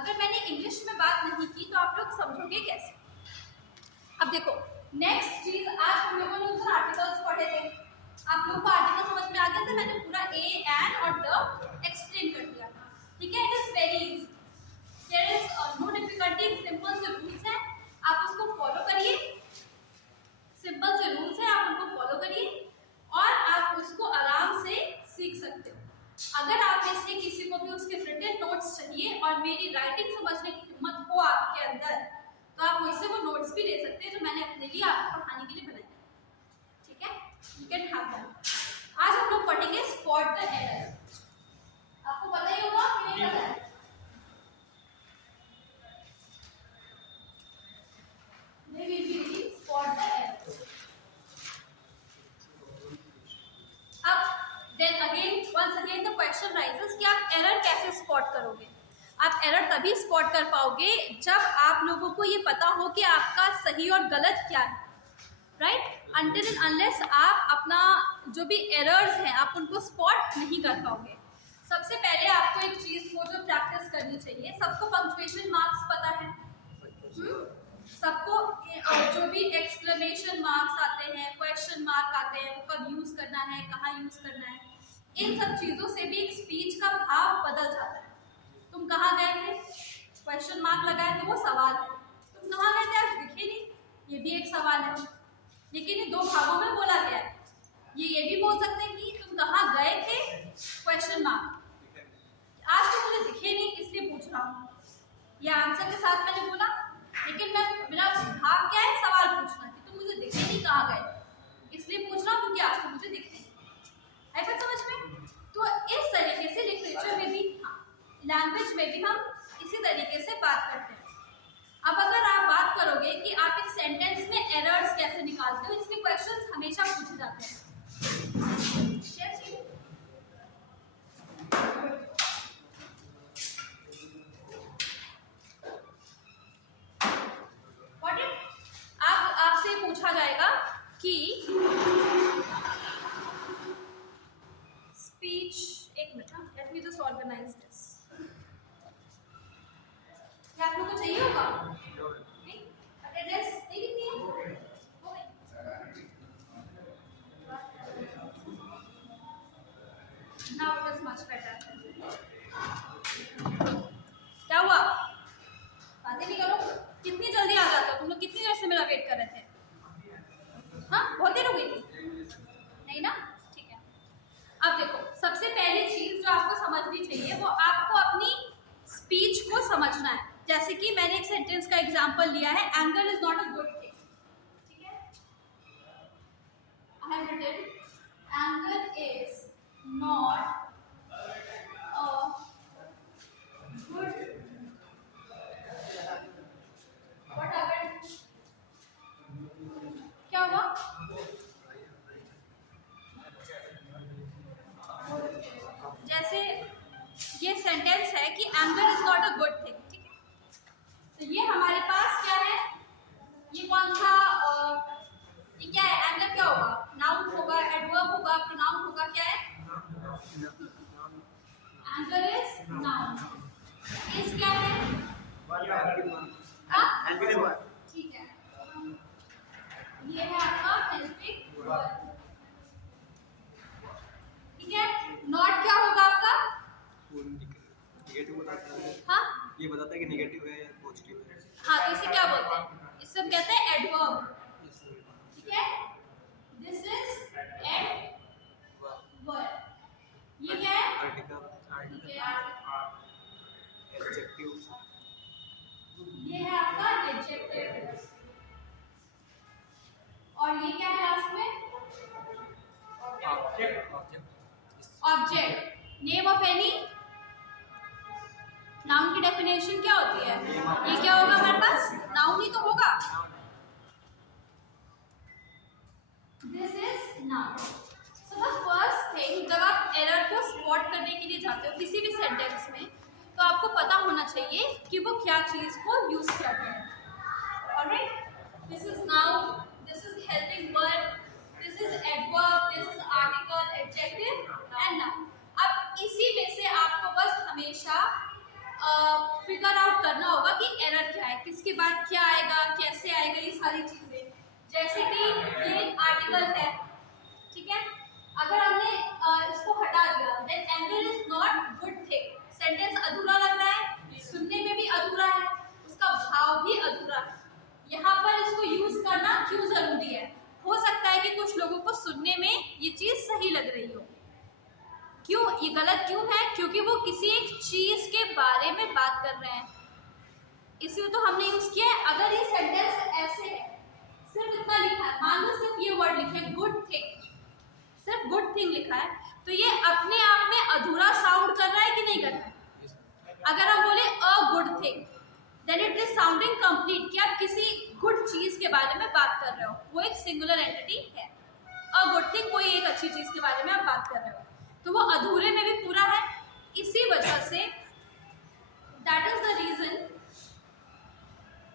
अगर मैंने इंग्लिश में बात नहीं की तो आप लोग समझोगे कैसे? अब देखो नेक्स्ट चीज, आज हम लोगों ने उस आर्टिकल्स पढ़े थे, आप लोगों को आर्टिकल समझ में आ गया था? मैंने पूरा ए एन और द एक्सप्लेन कर दिया था, ठीक है? It is very easy, there is no difficulty, simple से रूल्स है, आप उसको फॉलो करिए, सिंपल से रूल्स है, आप उनको फॉलो करिए और आप उसको आराम से सीख सकते हो। अगर आप में से किसी को भी उसके रिटन नोट्स चाहिए और मेरी राइटिंग समझने की हिम्मत हो आपके अंदर, तो आप मुझसे वो नोट्स भी ले सकते हैं जो मैंने अपने लिए आपको पढ़ाने के लिए बनाए, ठीक है? You can have that. आज हम लोग पढ़ेंगे स्पॉट द एरर। आपको पता ही होगा कि नहीं पता है? They will be reading spot the error. अब then again once again the question rises कि आप एरर कैसे स्पॉट करोगे? आप एरर तभी स्पॉट कर पाओगे जब आप लोगों को ये पता हो कि आपका सही और गलत क्या है, राइट? Until and unless आप अपना जो भी एरर्स हैं आप उनको स्पॉट नहीं कर पाओगे। सबसे पहले आपको एक चीज को जो प्रैक्टिस करनी चाहिए, सबको पंक्चुएशन मार्क्स पता है? सबको जो भी एक्सक्लेमेशन मार्क्स आते हैं, क्वेश्चन मार्क आते हैं, वो कब यूज करना है, कहाँ यूज करना है, इन सब चीजों से भी एक स्पीच का भाव बदल जाता है। तुम कहाँ गए थे? क्वेश्चन मार्क लगाए तो वो सवाल है, तुम कहाँ गए थे? आज दिखे नहीं, ये भी एक सवाल है, लेकिन ये दो भागों में बोला गया है। ये भी बोल सकते हैं कि तुम कहाँ गए थे, क्वेश्चन मार्क, आज तो मुझे दिखे नहीं इसलिए पूछ रहा हूँ, ये आंसर के साथ मैंने बोला, लेकिन मेरा भाव क्या है? सवाल पूछना कि तुम मुझे दिखे नहीं, कहाँ गए, इसलिए पूछ रहा हूँ क्योंकि आज तो मुझे दिखे नहीं। आई बात समझ में? तो इस तरीके से लिटरेचर में भी, लैंग्वेज में भी हम इसी तरीके से बात करते हैं। अब अगर आप बात करोगे कि आप एक सेंटेंस में एरर्स कैसे निकालते हो, इसके क्वेश्चंस हमेशा पूछे जाते हैं। आपसे पूछा जाएगा कि स्पीच, एक minute, let me just organise this. क्या आप लोगों को चाहिए होगा? नहीं, एड्रेस नहीं लिखनी है? Now it is much better. क्या हुआ? बातें नहीं करो, कितनी जल्दी आ जाते हो तुम लोग? कितनी देर से मेरा वेट कर रहे थे? हाँ, बहुत देर हो गई थी, नहीं ना? ठीक है। अब देखो, सबसे पहली चीज जो आपको समझनी चाहिए वो आपको अपनी स्पीच को समझना है। जैसे कि मैंने एक सेंटेंस का एग्जांपल लिया है, anger is not a good thing, ठीक है? I have written anger is not a good, what happened? क्या हुआ? जैसे ये सेंटेंस है कि anger is not a good thing, ठीक है? तो ये हमारे पास क्या है? ये कौन सा ये क्या है? एंगर क्या होगा? नाउन होगा, एडवर्ब होगा, प्रोनाउन होगा, क्या है? Anger is noun. इस क्या है? ठीक है, ये है आपका हेल्पिंग वर्ब, ठीक है? नॉट क्या होगा आपका? नेगेटिव बताता है। हाँ, ये बताता है कि नेगेटिव है या पॉजिटिव है। हाँ, तो इसे क्या बोलते हैं? इसे हम कहते हैं एडवर्ब, ठीक है? This is adverb. ये क्या है? आर्टिकल, ठीक है, एडजेक्टिव, ये है आपका एडजेक्टिव, और ये क्या है लास्ट में? Object. Name of any, noun की डेफिनेशन क्या होती है? ये क्या होगा हमारे पास? नाउन ही तो होगा। This is noun. So the first thing, जब आप एरर को स्पॉट करने के लिए जाते हो किसी भी सेंटेंस में, तो आपको पता होना चाहिए कि वो क्या चीज को यूज किया गया है। Alright, this is noun, this is helping verb, this is adverb, this is article, adjective and noun. अब इसी में से आपको बस हमेशा फिगर आउट करना होगा कि एरर क्या है, किसके बाद क्या आएगा, कैसे आएगा, ये सारी चीजें। जैसे कि ये आर्टिकल है, ठीक है, अगर हमने इसको हटा दिया, then anger is not good thing, sentence अधूरा लग रहा है, सुनने में भी अधूरा है, उसका भाव भी अधूरा है। यहाँ पर इसको यूज करना क्यों जरूरी है? हो सकता है कि कुछ लोगों को सुनने में ये चीज सही लग रही हो, क्यों ये गलत क्यों है? क्योंकि वो किसी एक चीज के बारे में बात कर रहे हैं, इसलिए तो हमने यूज किया है। अगर ये सेंटेंस ऐसे है, सिर्फ इतना लिखा है, मान लो सिर्फ ये वर्ड लिखे गुड थिंग, सिर्फ गुड थिंग लिखा है, तो ये अपने आप में अधूरा साउंड कर रहा है कि नहीं कर रहा है? अगर हम बोले a good thing, then it is sounding complete, कि आप किसी गुड चीज के बारे में बात कर रहे हो, वो एक सिंगुलर एंटिटी है। अ गुड थिंग कोई एक अच्छी चीज के बारे में आप बात कर रहे हो, तो वो अधूरे में भी पूरा है। इसी वजह से that is the reason,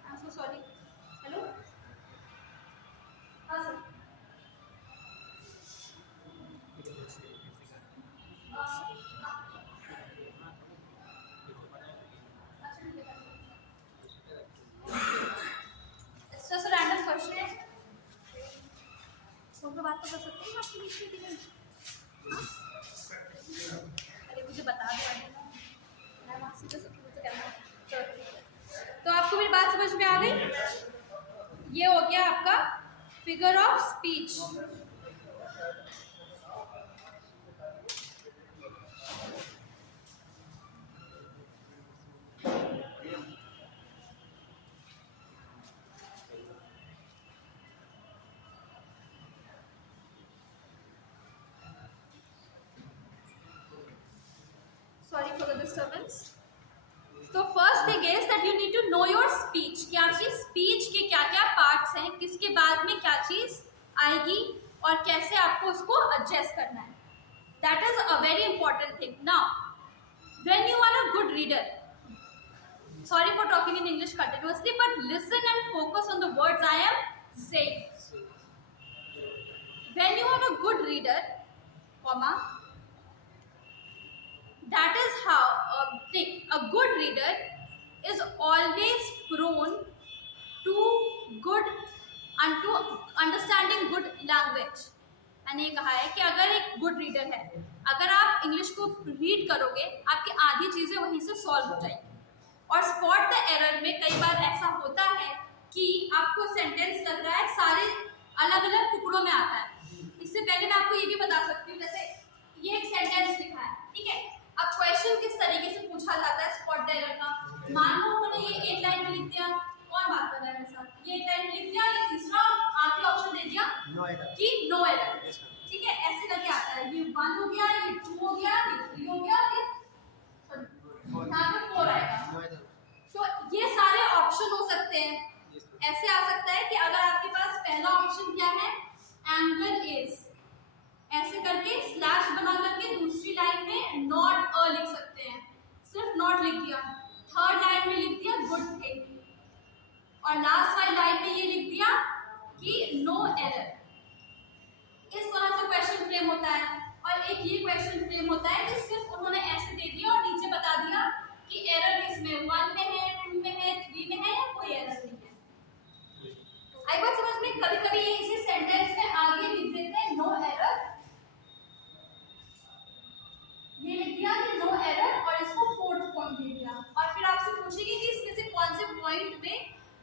I am so sorry, hello, हाँ sir, it's just a random question है, फोन पे बात तो कर सकते हैं आपके बीच में? अरे मुझे बता दो, मैं वहाँ सीधे से मुझे करना है। तो आपको मेरी बात समझ में आ गई? ये हो गया आपका figure of speech. Sorry for the disturbance. So first thing is that you need to know your speech, कि आपकी स्पीच के क्या क्या पार्ट्स हैं, किसके बाद में क्या चीज आएगी और कैसे आपको उसको एडजस्ट करना है। That is a very important thing. Now, when you are a good reader, sorry for talking in English continuously, but listen and focus on the words I am saying. When you are a good reader, comma, that is how a good reader is always prone to good and to understanding good language. मैंने ये कहा है कि अगर एक good reader है, अगर आप इंग्लिश को रीड करोगे, आपकी आधी चीजें वहीं से सॉल्व हो जाएंगी। और स्पॉट द एरर में कई बार ऐसा होता है कि आपको सेंटेंस लग रहा है सारे अलग अलग टुकड़ों में आता है। इससे पहले मैं आपको ये भी बता सकती हूँ, जैसे ये एक सेंटेंस लिखा है, ठीक है, अब क्वेश्चन किस तरीके से पूछा जाता है स्पॉट द एरर का। मान लो उन्होंने ये एक लाइन में लिख दिया, कौन बात कर रहा है मेरे साथ, ये एक लाइन में लिख दिया, ये तीसरा आखिरी ऑप्शन दे दिया कि नो एरर, ठीक है, ऐसे करके आता है। ये 1 हो गया, ये 2 हो गया, ये 3 हो गया, ये यहाँ पे 4 आएगा। तो ये सारे ऑप्शन हो सकते हैं। ऐसे आ सकता है कि अगर आपके पास पहला ऑप्शन क्या है, एंगल इज, ऐसे करके स्लैश बना करके दूसरी लाइन में नॉट अ लिख सकते हैं, सिर्फ नॉट लिख दिया। थर्ड लाइन में लिख दिया गुड थिंग, और लास्ट वाली लाइन में ये लिख दिया कि नो एरर। इस तरह से क्वेश्चन फ्रेम होता है। और एक ये क्वेश्चन फ्रेम होता है कि सिर्फ उन्होंने ऐसे दे दिया और नीचे बता दिया कि एरर किसमें, 1 में है, 2 में है, 3 में है, या कोई एरर नहीं है। आई बात समझ में? कभी कभी ये इसी सेंटेंस में आगे लिख देते हैं नो एरर, ये लिख दिया कि नो एरर और इसको 4th पॉइंट दे दिया, और फिर आपसे पूछेगी कि इसमें से कौन से पॉइंट में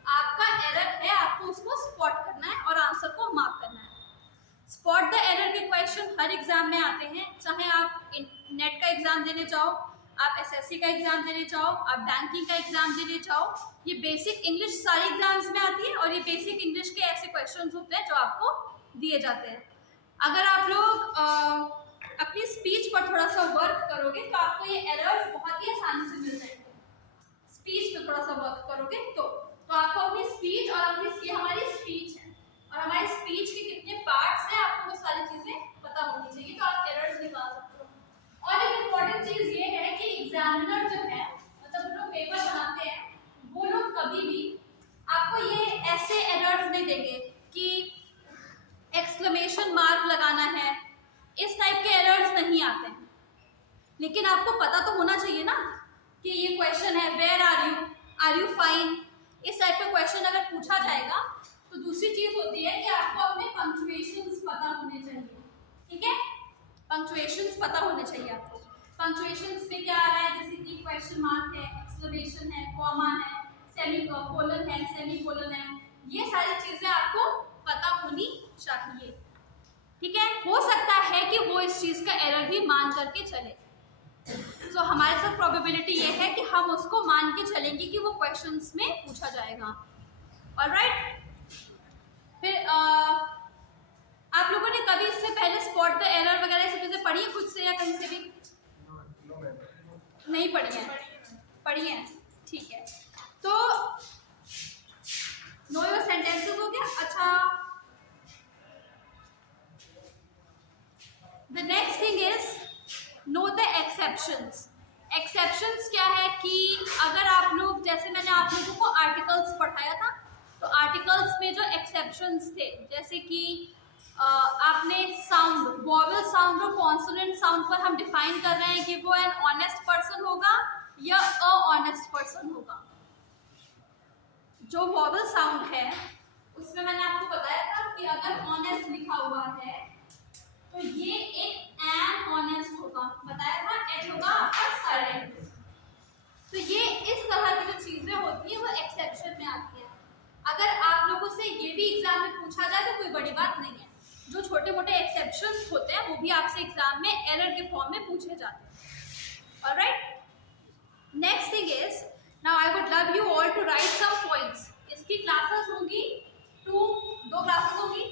आपका एरर है, आपको उसको स्पॉट करना है और आंसर को मार्क करना है। स्पॉट द एरर के क्वेश्चन हर एग्जाम में आते हैं, चाहे आप नेट का एग्जाम देने जाओ, आप एसएससी का एग्जाम देने जाओ, आप बैंकिंग का एग्जाम देने जाओ, ये बेसिक इंग्लिश सारे एग्जाम्स में आती है। और ये बेसिक इंग्लिश के ऐसे क्वेश्चंस होते हैं जो आपको दिए जाते हैं। अगर आप लोग अपनी स्पीच पर थोड़ा सा वर्क करोगे तो आपको ये एरर्स बहुत ही आसानी से मिल जाएंगे। स्पीच पे थोड़ा सा वर्क करोगे तो आपको अपनी स्पीच और अपनी, ये हमारी स्पीच है और हमारी स्पीच के कितने पार्ट्स हैं आपको वो सारी चीजें पता होनी चाहिए, तो आप एरर्स निकाल सकते हो। और एक इम्पॉर्टेंट चीज ये है कि एग्जामिनर जो है, मतलब जो लोग पेपर बनाते हैं, वो लोग कभी भी आपको ये ऐसे एरर्स नहीं देंगे कि एक्सक्लेमेशन मार्क लगाना है, इस टाइप के एरर्स नहीं आते हैं। लेकिन आपको पता तो होना चाहिए ना कि ये क्वेश्चन है वेयर आर यू फाइन, इस टाइप का क्वेश्चन अगर पूछा जाएगा तो दूसरी चीज होती है कि आपको अपने पंक्चुएशंस पता होने चाहिए। ठीक है, पंक्चुएशंस पता होने चाहिए आपको। पंक्चुएशंस में क्या आ रहा है, जैसे कि क्वेश्चन मार्क है, एक्सक्लेमेशन है, कॉमा है, सेमीकोलन है, सेमीकोलन है, ये सारी चीजें आपको पता होनी चाहिए। ठीक है, हो सकता है कि वो इस चीज का एरर भी मान करके चले, तो हमारे साथ प्रोबेबिलिटी ये है कि हम उसको मान के चलेंगे कि वो क्वेश्चंस में पूछा जाएगा। ऑलराइट, फिर आप लोगों ने कभी इससे पहले स्पॉट द एरर वगैरह सब चीजें पढ़ी है खुद से या कहीं से भी? नहीं पढ़ी है? पढ़ी है, ठीक है। तो नो योर सेंटेंसेस हो गया। अच्छा, the next thing is know the exceptions. Exceptions क्या है कि अगर आप लोग, जैसे मैंने आप लोगों को आर्टिकल्स पढ़ाया था, तो आर्टिकल्स में जो एक्सेप्शंस थे, जैसे कि आपने साउंड, वॉवेल साउंड और कॉन्सोनेंट साउंड पर हम डिफाइन कर रहे हैं कि वो एन ऑनेस्ट पर्सन होगा या अऑनेस्ट पर्सन होगा। जो वॉवेल साउंड है उसमें मैंने आपको बताया था कि अगर ऑनेस्ट लिखा हुआ है तो ये एक एन ऑनेस्ट होगा, बताया था, एन होगा आपका साइलेंट। तो ये इस तरह की जो चीजें होती है वो एक्सेप्शन में आती है। अगर आप लोगों से ये भी एग्जाम में पूछा जाए तो कोई बड़ी बात नहीं है, जो छोटे मोटे एक्सेप्शंस होते हैं वो भी आपसे एग्जाम में एरर के फॉर्म में पूछे जाते हैं। Alright, next thing is, now I would love you all to write some points. इसकी क्लासेस होंगी दो क्लासेस होंगी।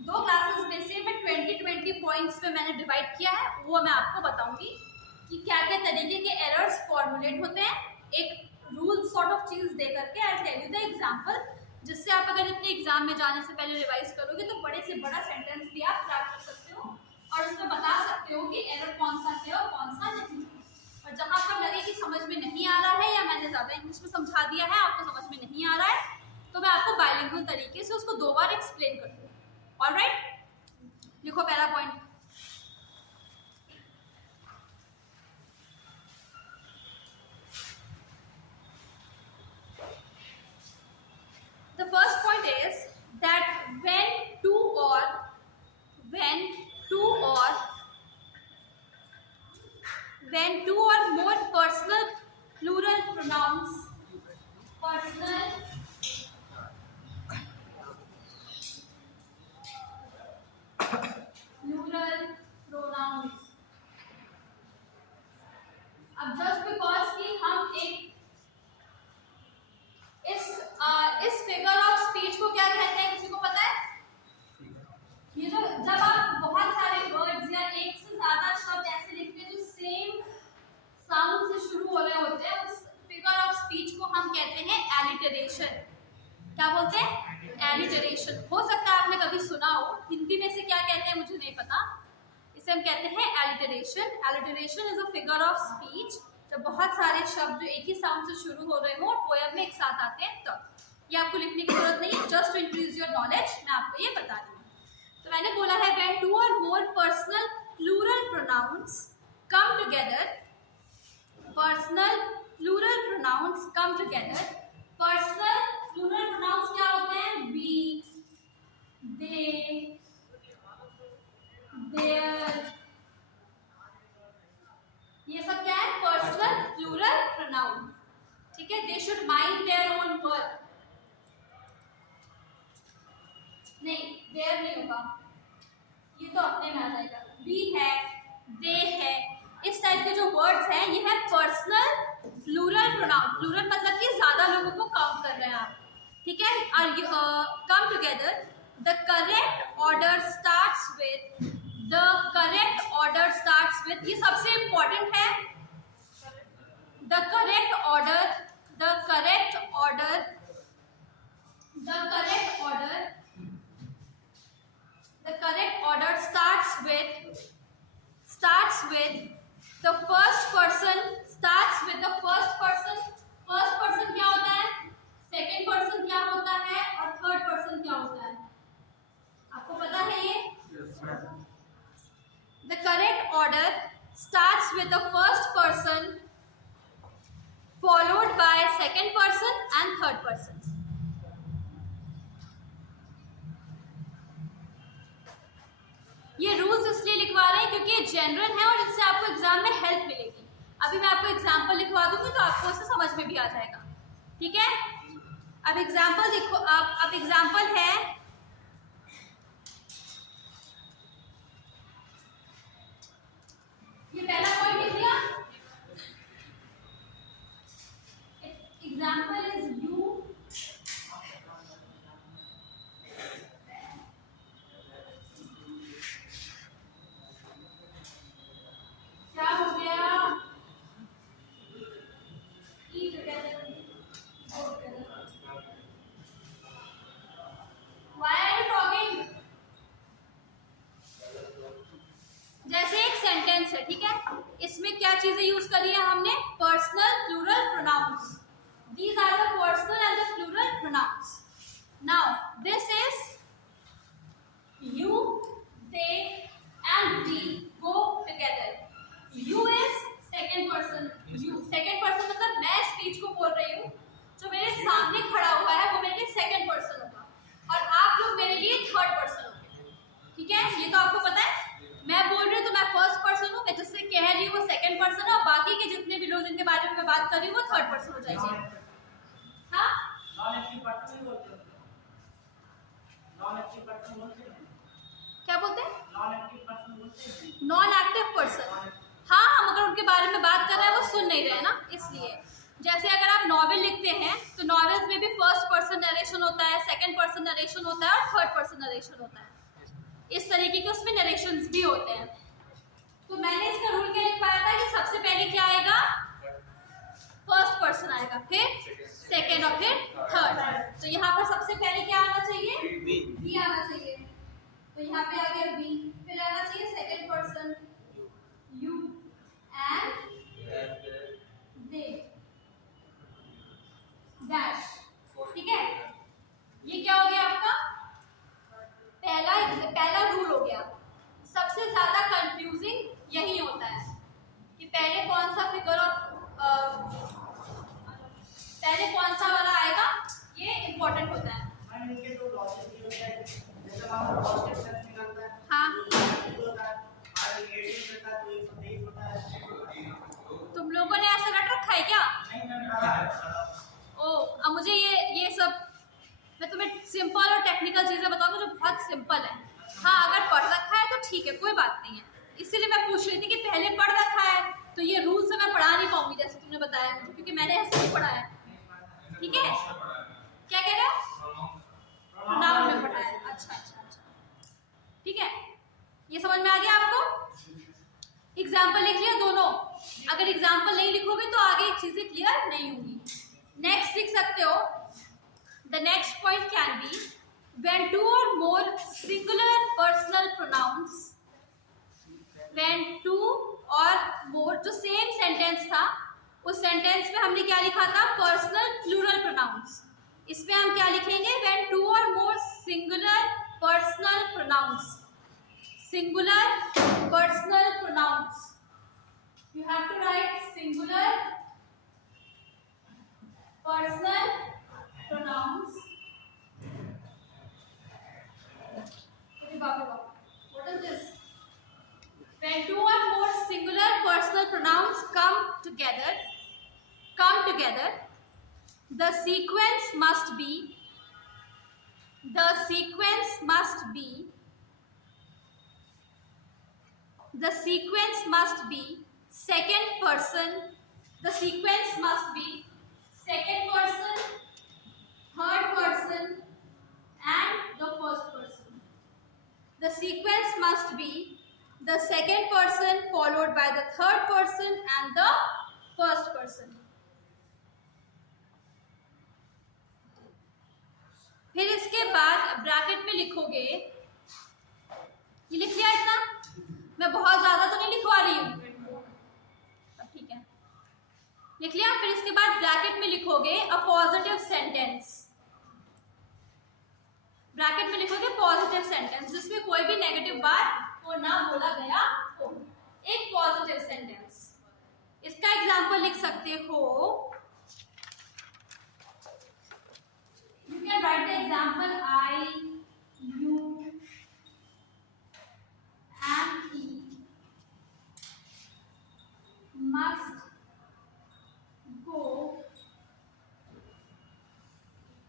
दो क्लासेस में से मैं 20 पॉइंट्स पे मैंने डिवाइड किया है, वो मैं आपको बताऊंगी कि क्या क्या तरीके के एरर्स फॉर्मुलेट होते हैं, एक रूल सॉर्ट ऑफ चीज दे करके। I tell you the example, जिससे आप अगर अपने एग्जाम में जाने से पहले रिवाइज करोगे तो बड़े से बड़ा सेंटेंस भी आप प्राप्त कर सकते हो और उसमें बता सकते हो कि एरर कौन सा है और कौन सा नहीं। और जहां पर लगे कि समझ में नहीं आ रहा है या मैंने ज्यादा इंग्लिश में समझा दिया है, आपको समझ में नहीं आ रहा है, तो मैं आपको बाइलिंगुअल तरीके से उसको 2 बार एक्सप्लेन कर दूँ। ऑलराइट, लिखो पहला point. The first point is that when two or more personal plural pronouns अब जस्ट बिकॉज कि हम एक इस फिगर ऑफ स्पीच को क्या कहते हैं, किसी को पता है? ये जो जब आप बहुत सारे वर्ड्स या एक से ज्यादा शब्द ऐसे लिखते हैं जो सेम साउंड से शुरू हो रहे होते हैं, उस फिगर ऑफ स्पीच को हम कहते हैं एलिटरेशन। क्या बोलते हैं? एलिटरेशन। हो सकता है आपने कभी सुना हो, हिंदी में से क्या कहते हैं मुझे नहीं पता, इसे हम कहते हैं alliteration. Alliteration is a figure of speech जब बहुत सारे शब्द जो एक ही साउंड से शुरू हो रहे हो और पोएम में एक साथ आते हैं। तो ये आपको लिखने की जरूरत नहीं है, just to increase your knowledge मैं आपको ये बता रही हूँ। तो मैंने बोला है when 2 or more personal plural pronouns come together, personal plural pronouns come together। personal plural pronouns क्या होते हैं? we, they, their, ये सब क्या है? Personal plural pronoun. ठीक है, they should mind their own work. नहीं, देयर नहीं होगा, ये तो अपने में आ जाएगा। बी है, दे है, इस टाइप के जो वर्ड्स हैं ये है पर्सनल प्लूरल प्रोनाउन। प्लूरल मतलब कि ज्यादा लोगों को काउंट कर रहे हैं आप। ठीक है, come together, the correct order starts with, the correct order starts with, ये सबसे इंपॉर्टेंट है। The correct order, the correct order, the correct order, the correct order starts with the first person, starts with the first person। first person क्या होता है, second person क्या होता है और third person क्या होता है, आपको पता है ये? Yes, ma'am. The correct order starts with the first person followed by second person and third person. ये रूल्स इसलिए लिखवा रहे हैं क्योंकि ये जनरल है और इससे आपको एग्जाम में हेल्प मिलेगी। अभी मैं आपको एग्जाम्पल लिखवा दूंगी तो आपको इसे समझ में भी आ जाएगा। ठीक है, अब एग्जाम्पल लिखो। अब एग्जाम्पल है, ये पहला पॉइंट लिख लिया। एग्जाम्पल इज यू क्या हो गया, Why are you talking? जैसे एक सेंटेंस है, ठीक है, इसमें क्या चीजें यूज करी है हमने, personal plural pronouns. These are the personal and the plural pronouns. Now this is you, they and we go together. You is second person. You second person मतलब मैं स्पीच को बोल रही हूँ, जो मेरे सामने खड़ा हुआ है वो मेरे लिए सेकंड पर्सन होगा और आप लोग मेरे लिए थर्ड पर्सन होंगे। ठीक है, ये तो आपको पता है। मैं बोल रही हूँ तो मैं फर्स्ट पर्सन हूँ, मैं जिससे कह रही हूँ वो सेकंड पर्सन है और बाकी के जितने भी लोग जिनके बारे में मैं बात कर रही हूँ वो थर्ड पर्सन हो जाएंगे। हाँ, क्या बोलते हैं, नॉन एक्टिव पर्सन। हाँ, हम अगर उनके बारे में बात कर रहे हैं वो सुन नहीं रहे ना, इसलिए। जैसे अगर आप नॉवेल लिखते हैं तो नॉवेल्स में भी फर्स्ट पर्सन नरेशन होता है, सेकंड पर्सन नरेशन होता है और थर्ड पर्सन नरेशन होता है। इस तरीके के उसमें नरेशंस भी होते हैं। तो मैंने इसका रूल क्या लिखवाया था कि सबसे पहले क्या आएगा, फर्स्ट पर्सन आएगा, फिर सेकंड और फिर थर्ड। तो यहाँ पर सबसे पहले क्या आना चाहिए, बी आना चाहिए। तो यहाँ पे आ गया बी, फिर आना चाहिए second person you and they dash. ठीक है, ये क्या हो गया आपका पहला रूल हो गया। सबसे ज्यादा कंफ्यूजिंग यही होता है कि पहले कौन सा फिगर पहले कौन सा वाला आएगा, ये इम्पोर्टेंट होता है। हाँ, तुम लोगों ने ऐसा रट रखा है क्या? ओ, अब मुझे ये सब मैं तुम्हें सिंपल और टेक्निकल चीजें बताऊंगी जो बहुत सिंपल है। हाँ, अगर पढ़ रखा है तो ठीक है, कोई बात नहीं है। इसीलिए मैं पूछ रही थी कि पहले पढ़ रखा है तो ये रूल से मैं पढ़ा नहीं पाऊंगी जैसे तुमने बताया मुझे, क्योंकि मैंने ऐसे ही पढ़ा है। ठीक है, क्या कह रहे हो, प्रोनाउन में पढ़ा है। अच्छा, ठीक है, ये समझ में आ गया आपको। एग्जाम्पल लिख लिया दोनों। अगर एग्जाम्पल नहीं लिखोगे तो आगे चीजें क्लियर नहीं होंगी। नेक्स्ट लिख सकते हो, the next point can be when two or more singular personal pronouns, when two or more, जो सेम सेंटेंस था उस सेंटेंस में हमने क्या लिखा था, पर्सनल प्लूरल प्रोनाउंस। इसमें हम क्या लिखेंगे, when two or more singular personal pronouns, singular personal pronouns, you have to write singular personal pronouns. What is this? When two or more singular personal pronouns come together, the sequence must be second person, third person and the first person. The sequence must be the second person followed by the third person and the first person. फिर इसके बाद bracket में लिखोगे, ये लिख लिया इतना, मैं बहुत ज्यादा तो नहीं लिखवा रही हूँ, ठीक है, लिख लिया। फिर इसके बाद ब्रैकेट में लिखोगे अ पॉजिटिव सेंटेंस, ब्रैकेट में लिखोगे पॉजिटिव सेंटेंस जिसमें कोई भी नेगेटिव बात को ना बोला गया हो, एक पॉजिटिव सेंटेंस। इसका एग्जांपल लिख सकते हो write the example I, you and he must go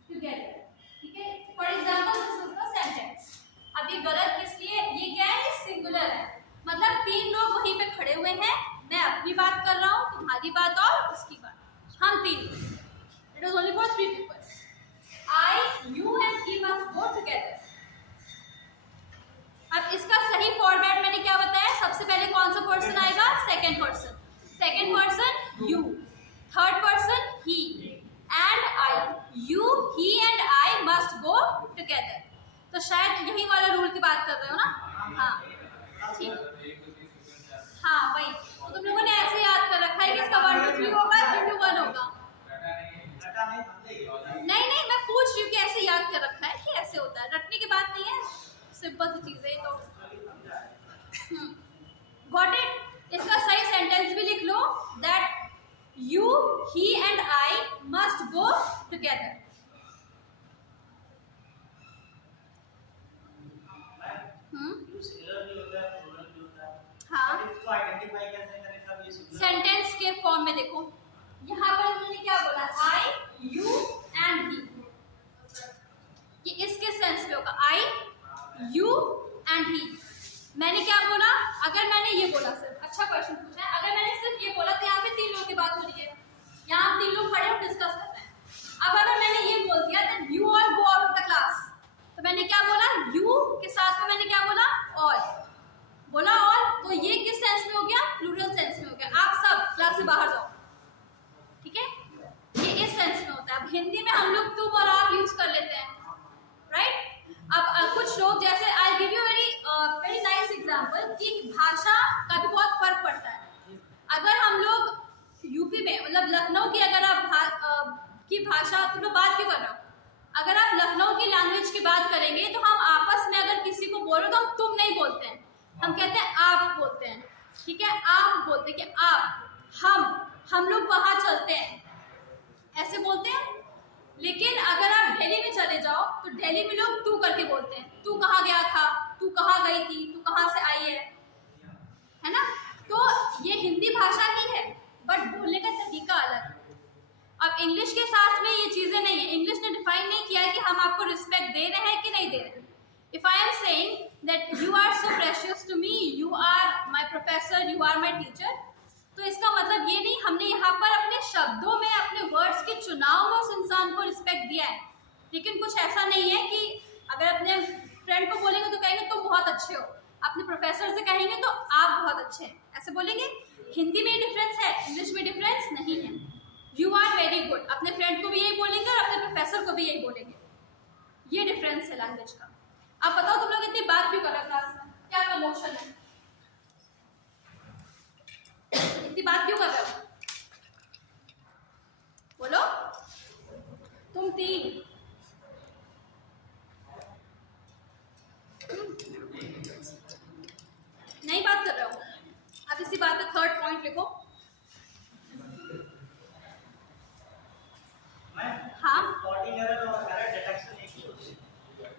together. ठीक है, for example this is the sentence. अब ये गलत किस लिए, ये क्या है, सिंगुलर है, मतलब तीन लोग वहीं पे खड़े हुए हैं, मैं अपनी बात कर रहा हूँ, तुम्हारी बात और उसकी बात, हम तीन. It is only for 3 people. I, you and he must go together. अब इसका सही फॉर्मेट मैंने क्या बताया, सबसे पहले कौन सा पर्सन आएगा, second person. Second person you, third person he and I. You, he and I must go together. तो शायद यही वाला रूल की बात कर रहे हो ना. हाँ ठीक, हाँ वही. तो तुम लोगों ने ऐसे याद कर रखा है कि इसका 1 2 3 होगा, 3 2 1 होगा. नहीं नहीं, मैं पूछ रही हूँ कि ऐसे याद कर रखा है कि ऐसे होता है, रटने की बात नहीं है, सिंपल सी चीजें. तो गॉट इट. इसका सही सेंटेंस भी लिख लो, that you, he and I must go together. हाँ, सेंटेंस के फॉर्म में देखो, यहाँ पर मैंने क्या बोला, I, you and he. ये इसके सेंस में होगा, I, you and he. मैंने क्या बोला, अगर मैंने ये बोला, सिर्फ अच्छा क्वेश्चन पूछा है, अगर मैंने सिर्फ ये बोला तो यहाँ पे 3 लोगों की बात हो रही है, यहाँ 3 लोग खड़े हो डिस्कस कर रहे हैं. अब अगर मैंने ये बोल दिया that you all go out of the class, तो मैंने क्या बोला, you के साथ में मैंने क्या बोला, all बोला, all. तो ये किस सेंस में हो गया, प्लूरल सेंस में हो गया, आप सब क्लास से बाहर जाओ. ठीक है, ये इस सेंस में होता है. अब हिंदी में हम लोग तुम और आप यूज कर लेते हैं, राइट. अब कुछ लोग, जैसे I give you very nice example कि भाषा का भी बहुत फर्क पड़ता है. अगर हम लोग यूपी में, मतलब लखनऊ की अगर आप की भाषा, तुम लोग बात क्यों कर रहे हो, अगर आप लखनऊ की लैंग्वेज की बात करेंगे तो हम आपस में अगर किसी को बोल रहे हो तो हम तुम नहीं बोलते हैं, हम कहते हैं आप बोलते हैं. ठीक है, आप बोलते हैं कि आप, हम लोग वहां चलते हैं, ऐसे बोलते हैं. लेकिन अगर आप दिल्ली में चले जाओ तो दिल्ली में लोग तू करके बोलते हैं, तू कहाँ गया था, तू कहाँ गई थी, तू कहाँ से आई है ना. तो ये हिंदी भाषा ही है, बट बोलने का तरीका अलग है. अब इंग्लिश के साथ में ये चीजें नहीं है, इंग्लिश ने डिफाइन नहीं किया है कि हम आपको रिस्पेक्ट दे रहे हैं कि नहीं दे रहे हैं. If I am saying that you are so precious to me, you are my professor, you are my teacher, तो इसका मतलब ये नहीं, हमने यहाँ पर अपने शब्दों में, अपने वर्ड्स के चुनाव में उस इंसान को रिस्पेक्ट दिया है. लेकिन कुछ ऐसा नहीं है कि अगर अपने फ्रेंड को बोलेंगे तो कहेंगे तुम बहुत अच्छे हो, अपने प्रोफेसर से कहेंगे तो आप बहुत अच्छे हैं, ऐसे बोलेंगे. हिंदी में डिफरेंस है, इंग्लिश में डिफरेंस नहीं है. यू आर वेरी गुड, अपने फ्रेंड को भी यही बोलेंगे और अपने प्रोफेसर को भी यही बोलेंगे. ये डिफरेंस है लैंग्वेज का. अब बताओ तुम लोग इतनी बात क्यों कर रहे हो क्लास में, क्या कमोशन है, इतनी बात क्यों कर रहे हो, बोलो. तुम 3 नहीं बात कर रहे हो. अब इसी बात पे थर्ड पॉइंट लिखो. हाँ,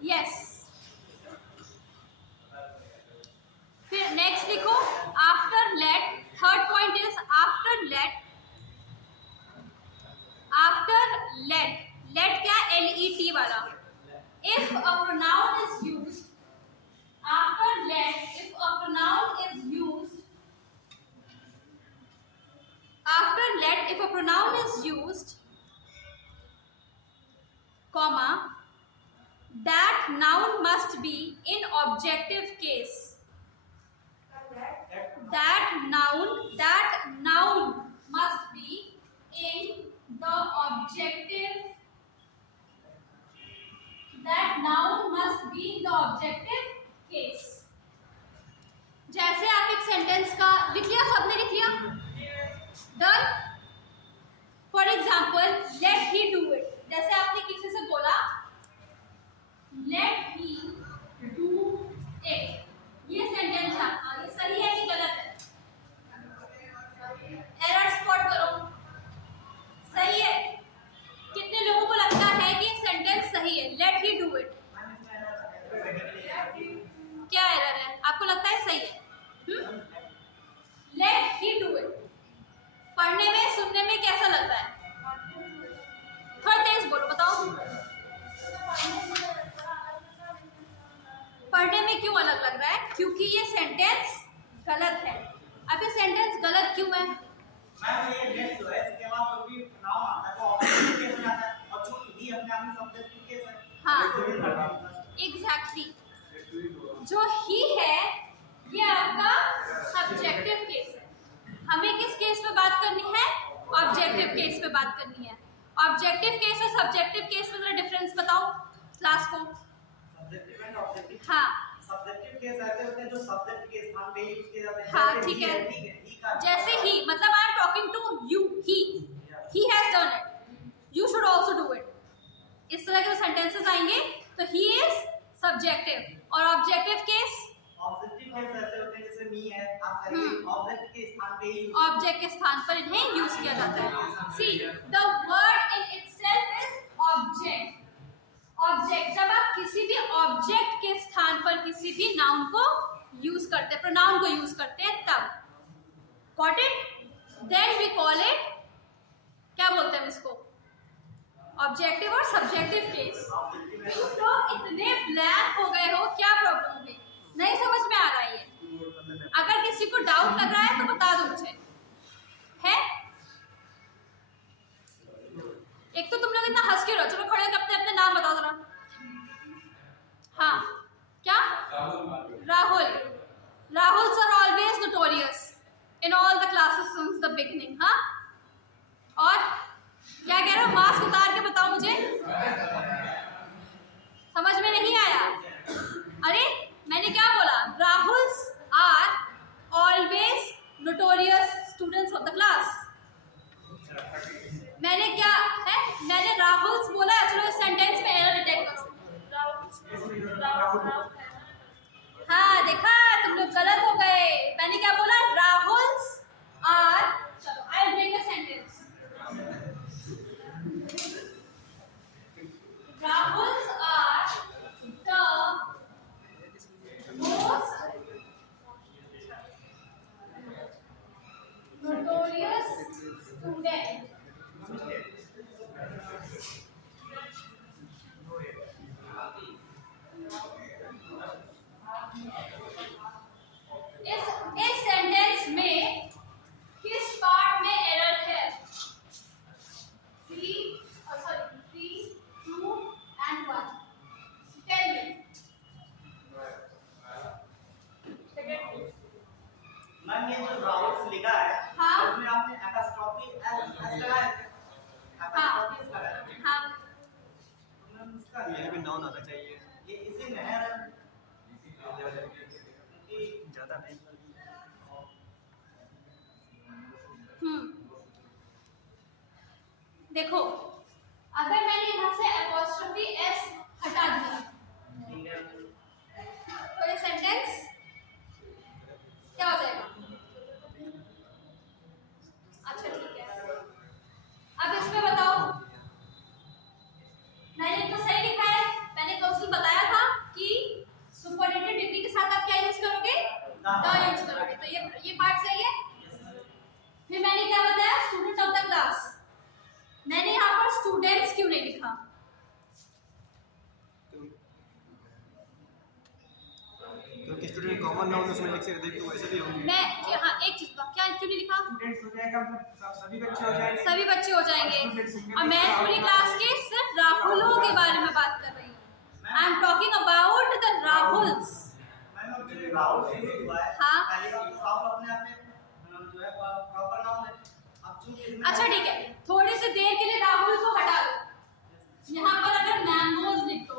यस. फिर नेक्स्ट लिखो, after let. Third point is after let. After let, let क्या, LET वाला. If a pronoun is used, after let, if a pronoun is used, after let if a pronoun is used, comma, that noun must be in objective case. That noun must be in the objective. That noun must be in the objective case. जैसे आप एक sentence का लिख लिया, सबने लिख लिया, done. For example, let he do it. जैसे आपने किसी से बोला लेट ही डू इट, ये सेंटेंस आपका, ये सही है कि गलत है, एरर स्पॉट करो. क्यों अलग लग रहा है? क्योंकि ये सेंटेंस गलत है। अब ये सेंटेंस गलत क्यों है? मैम ये नेक्स्ट जो है इसके बाद जो भी नाउन आता है वो ऑब्जेक्टिव केस में आता है और जो ही अपने आप में सब्जेक्टिव केस है। हाँ एग्जैक्टली, जो ही है ये आपका सब्जेक्टिव केस है। हमें किस केस पे बात करनी है? ऑब्जेक्टिव केस पे बात करनी है। ऑब्जेक्टिव केस और सब्जेक्टिव केस में जरा डिफरेंस बताओ क्लास को। Subjective and objective. हाँ सब्जेक्टिव केस ऐसे होते हैं जो सब्जेक्ट के स्थान पे यूज किए जाते हैं। हाँ ठीक है, जैसे ही मतलब I am talking to you, he has done it, you should also do it. इस तरह के सेंटेंसेस आएंगे तो ही इज सब्जेक्टिव। और ऑब्जेक्टिव केस, ऑब्जेक्टिव केस ऐसे होते हैं जैसे मी है, आप सही ऑब्जेक्ट के स्थान पे ही ऑब्जेक्ट के स्थान पर इन्हें यूज किया जाता है। See the word in itself is object. Object, जब आप किसी भी ऑब्जेक्ट के स्थान पर किसी भी नाउन को यूज करते हैं, प्रोनाउन को यूज करते हैं, तब got it, then we call it, क्या बोलते हैं इसको, ऑब्जेक्टिव और सब्जेक्टिव केस। तुम लोग इतने ब्लैंक हो गए हो, क्या प्रॉब्लम हो गई? नहीं समझ में आ रहा है ये? अगर किसी को डाउट लग रहा है तो बता दो मुझे, है? एक तो तुम लोग इतना हंस के रहो, चलो खड़े होकर अपने अपने नाम बताओ जरा। हाँ क्या? Rahul. Rahuls are always notorious in all the classes since the beginning. हाँ, और क्या कह रहे हो? मास्क उतार के बताओ मुझे, समझ में नहीं आया? अरे मैंने क्या बोला? Rahuls are always notorious students of the class. मैंने क्या है? मैंने राहुल्स बोला है। चलो इस सेंटेंस में एरर डिटेक्ट करो। हाँ देखा, तुम लोग गलत हो गए। मैंने क्या बोला? राहुल्स आर, चलो I will bring a sentence. Rahuls are the most notorious student इस सेंटेंस में किस पार्ट में एरर है? 3, 2 and 1, टेल मी। मैम ये जो राउट्स लिखा है हाँ उसमें आपने एकास्ट्रोफी एस लगाया है। एकास्ट्रोफी एस लगाया है। हाँ मैम इसका ये भी नाउन आना चाहिए, ये इसी में है कि ज़्यादा नहीं। देखो, अगर मैंने यहाँ से एपोस्ट्रोफी एस हटा दिया तो ये सेंटेंस क्या हो जाएगा? अच्छा ठीक है, अब इसमें बताओ, मैंने तो सही लिखा है। मैंने तो उसमें बताया था कि सुपरलेटिव डिग्री के साथ आप क्या यूज करोगे? द यूज करोगे। तो ये पार्ट सही है। फिर मैंने क्या बताया? Students of the class. मैंने यहाँ पर स्टूडेंट्स क्यों नहीं लिखा? क्योंकि स्टूडेंट कॉमन नाउन उसमें लिख सकते हैं तो वैसे भी होंगे। मैं हाँ एक चीज क्या क्यों नहीं लिखा? स्टूडेंट्स हो जाएगा मतलब सभी बच्चे हो जाएंगे। सभी बच्चे हो जाएंगे। और मैं पूरी क्लास के सिर्फ राहुलों के बारे में बात कर रही हूँ। आई am talking about the Rahul's. Ma'am जो राहुल यूज हुआ है, हाँ। पहली बात तो राहुल अपने आप में जो है प्रॉपर नाउन है। अब चूंकि अच्छा ठीक है, थोड़ी सी देर के लिए राहुल को हटा दो। यहाँ पर अगर मैंगोज लिख दो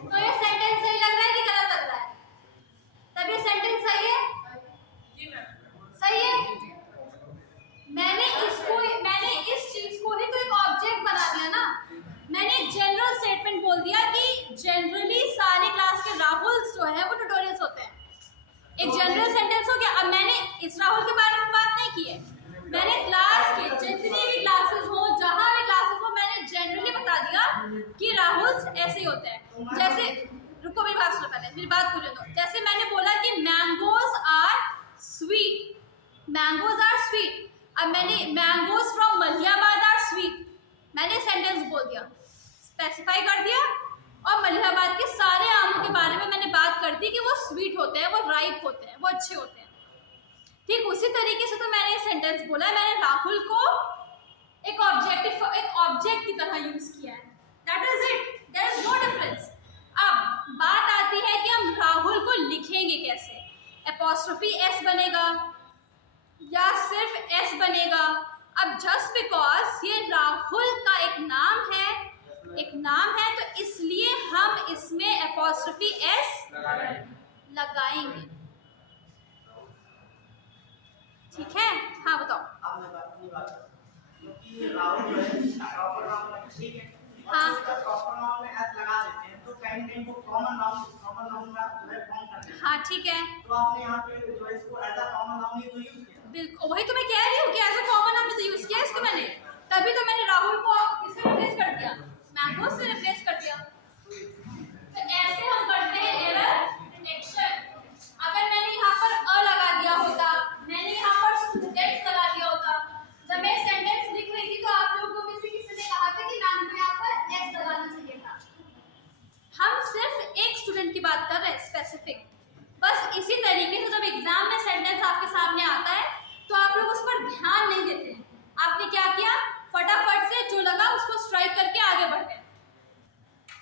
तो ये सेंटेंस सही लग रहा है कि गलत लग रहा है? तब ये सेंटेंस सही है? सही है। मैंने इस चीज को ही तो एक ऑब्जेक्ट बना दिया ना। मैंने एक जनरल स्टेटमेंट बोल दिया कि जनरली सारे क्लास के राहुल्स जो है वो नोटोरियस होते हैं। एक जनरल सेंटेंस हो गया। अब मैंने इस राहुल के बारे में बात नहीं की है। मैंने क्लास के जितनी भी क्लासेस हो, जहां भी क्लासेस हो, मैंने जनरली बता दिया कि राहुल्स ऐसे ही होते हैं। जैसे रुको, मेरी बात सुनो पहले, मेरी बात पूरी दो। जैसे मैंने बोला कि mangoes are sweet, mangoes are sweet. अब मैंने mangoes from Malihabad are sweet, मैंने सेंटेंस बोल दिया, स्पेसिफाई कर दिया और मलिहाबाद के सारे आमों के बारे में मैंने बात कर दी कि वो स्वीट होते हैं, वो राइप होते हैं, वो अच्छे होते हैं। ठीक उसी तरीके से तो मैंने ये सेंटेंस बोला है, मैंने राहुल को एक ऑब्जेक्ट की तरह यूज किया है। That is it, there is no difference. अब बात आती है कि हम राहुल को लिखेंगे कैसे। एपॉस्ट्रोफी एस बनेगा या सिर्फ एस बनेगा। अब जस्ट बिकॉज ये राहुल का एक नाम है तो इसलिए हम इसमें एपॉस्ट्रोफी एस लगाएंगे। ठीक है, हाँ बताओ। आपने अपनी बात क्योंकि राहुल जो है प्रॉपर नाउन है, ठीक है, हाँ। और प्रॉपर नाउन में एस लगा देते हैं तो कहीं ना कहीं वो कॉमन नाउन का जो है फॉर्म करते हैं। हाँ ठीक है, तो आपने यहाँ पे जो है इसको एज अ कॉमन नाउन ही तो यूज किया। बिल्कुल वही तो मैं कह रही हूँ कि एज अ कॉमन नाउन तो यूज किया इसको मैंने, तभी तो मैंने राहुल को किससे रिप्लेस कर दिया, मैंगो से रिप्लेस कर दिया। तो ऐसे हम करते हैं एरर डिटेक्शन। अगर मैंने यहाँ पर अ लगा दिया होता, मैंने यहाँ पर स्टूडेंट्स लगा दिया होता, जब मैं सेंटेंस लिख रही थी तो आप लोगों में से किसी ने कहा था कि मैम को यहाँ पर एस लगाना चाहिए था। हम सिर्फ एक स्टूडेंट की बात कर रहे हैं स्पेसिफिक। बस इसी तरीके से जब एग्जाम में सेंटेंस आपके सामने आता है तो आप लोग उस पर ध्यान नहीं देते हैं। आपने क्या किया, फटाफट से जो लगा उसको स्ट्राइक करके आगे बढ़ गए।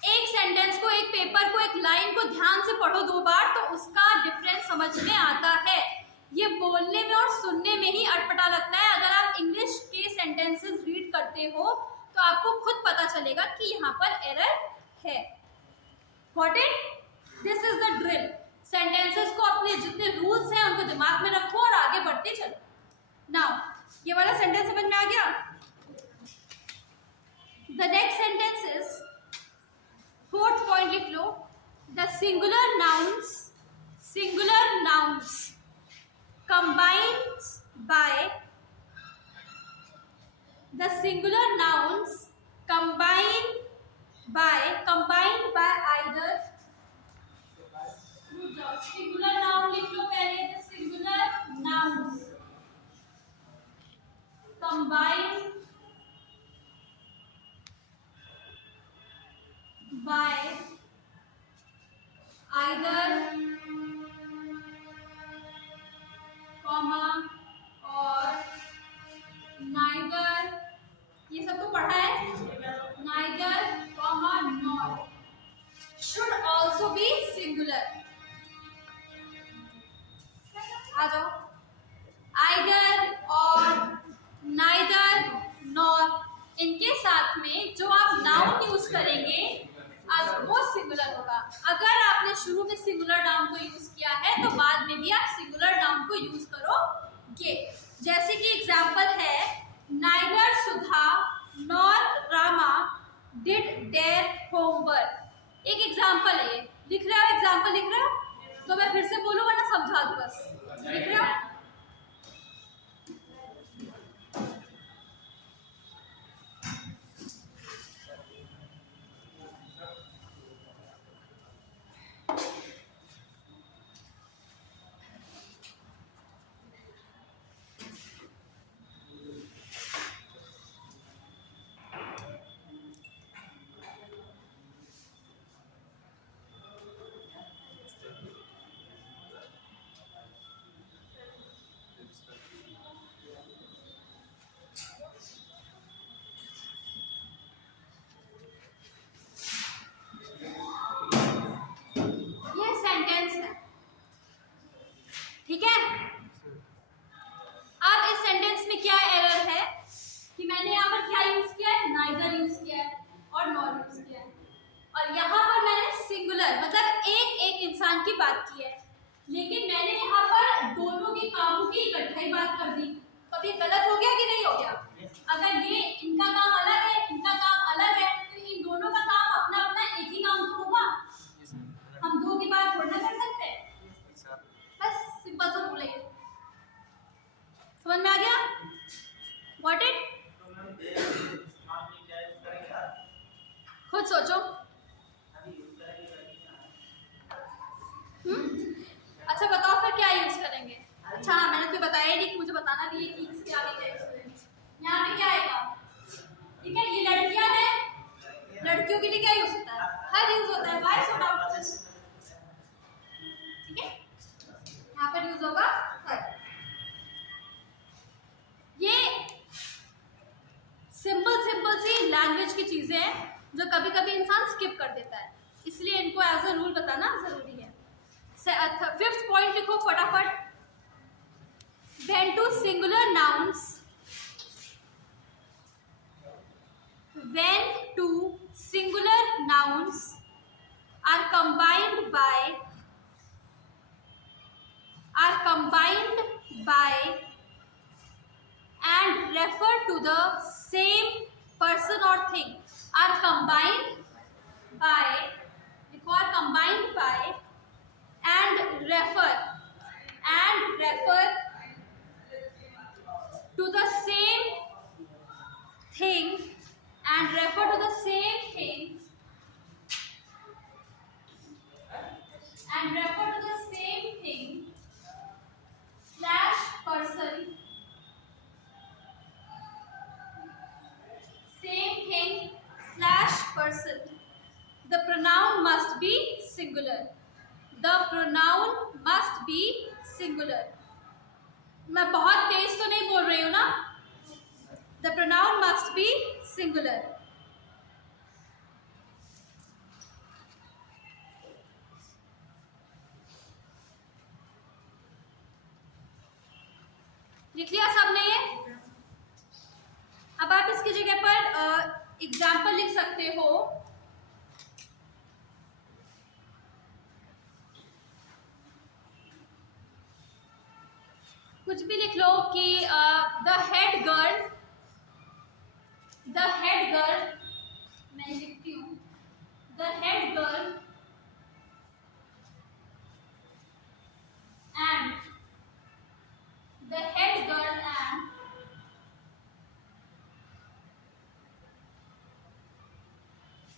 एक सेंटेंस को, एक पेपर को, एक लाइन को ध्यान से पढ़ो 2 बार तो उसका डिफरेंस समझ में आता है। ये बोलने में और सुनने में ही अटपटा लगता है। अगर आप इंग्लिश के सेंटेंसेस रीड करते हो तो आपको खुद पता चलेगा कि यहाँ पर एरर है। Got it? This is the drill. Sentences को अपने जितने रूल्स हैं उनको दिमाग में रखो और आगे बढ़ते चलो। नाउ ये वाला सेंटेंस समझ में आ गया। The next sentence is, 4th point लिख लो, the singular nouns combined by the singular nouns combined by either singular noun लिख लो पहले, the singular nouns combined by either comma और नाइदर, ये सब तो पढ़ा है, neither comma nor should also be singular. आ जाओ, आइदर और नाइदर नॉर, इनके साथ में जो आप नाउन यूज करेंगे अब वो सिंगुलर होगा। अगर आपने शुरू में सिंगुलर नाउन को यूज किया है तो बाद में भी आप सिंगुलर नाउन को यूज करोगे। जैसे कि एग्जांपल है, neither Sudha nor Rama did their homework. एक एग्जांपल है, लिख रहे हो, एग्जांपल लिख रहे हो तो मैं फिर से बोलूं वरना समझा दूं, बस लिख रहे हो। ठीक है, अब इस सेंटेंस में क्या एरर है कि मैंने यहाँ पर क्या यूज किया है, नाइदर यूज किया है और नॉर यूज किया है, और यहाँ पर मैंने सिंगुलर मतलब एक इंसान की बात की है, लेकिन मैंने यहाँ पर दोनों के कामों की इकट्ठा ही बात कर दी। तो ये गलत हो गया कि नहीं हो गया? अगर ये इनका काम अलग है, इनका काम अलग है, तो इन दोनों का काम अपना अपना एक ही काम तो होगा। हम दो की बात थोड़ी ना कर सकते। बस सिंपल सा रूल है, समझ में आ गया? Got it? खुद सोचो। अच्छा बताओ फिर क्या यूज करेंगे? अच्छा हाँ, मैंने तो बताया ही नहीं कि मुझे बताना भी है कि इसके आगे क्या यूज करेंगे। यहाँ पे क्या आएगा? ठीक है, ये लड़कियां हैं, लड़कियों के लिए क्या यूज होता है? हर यूज होता है। वाई सो डाउट? ठीक है, यहाँ पर यूज होगा हर। ये सिंपल सी लैंग्वेज की चीजें हैं जो कभी कभी इंसान स्किप कर देता है, इसलिए इनको एज अ रूल बताना जरूरी है। फिफ्थ पॉइंट लिखो फटाफट। When two singular nouns are combined by and refer to the same person or thing, are combined by and refer to the same thing slash person, same thing slash person. The pronoun must be singular. मैं बहुत तेज तो नहीं बोल रही हूँ ना? The pronoun must be singular. लिख लिया सबने ये? अब आप इसकी जगह पर एग्जाम्पल लिख सकते हो। कुछ भी लिख लो कि द हेड गर्ल, मैं लिखती हूँ the head girl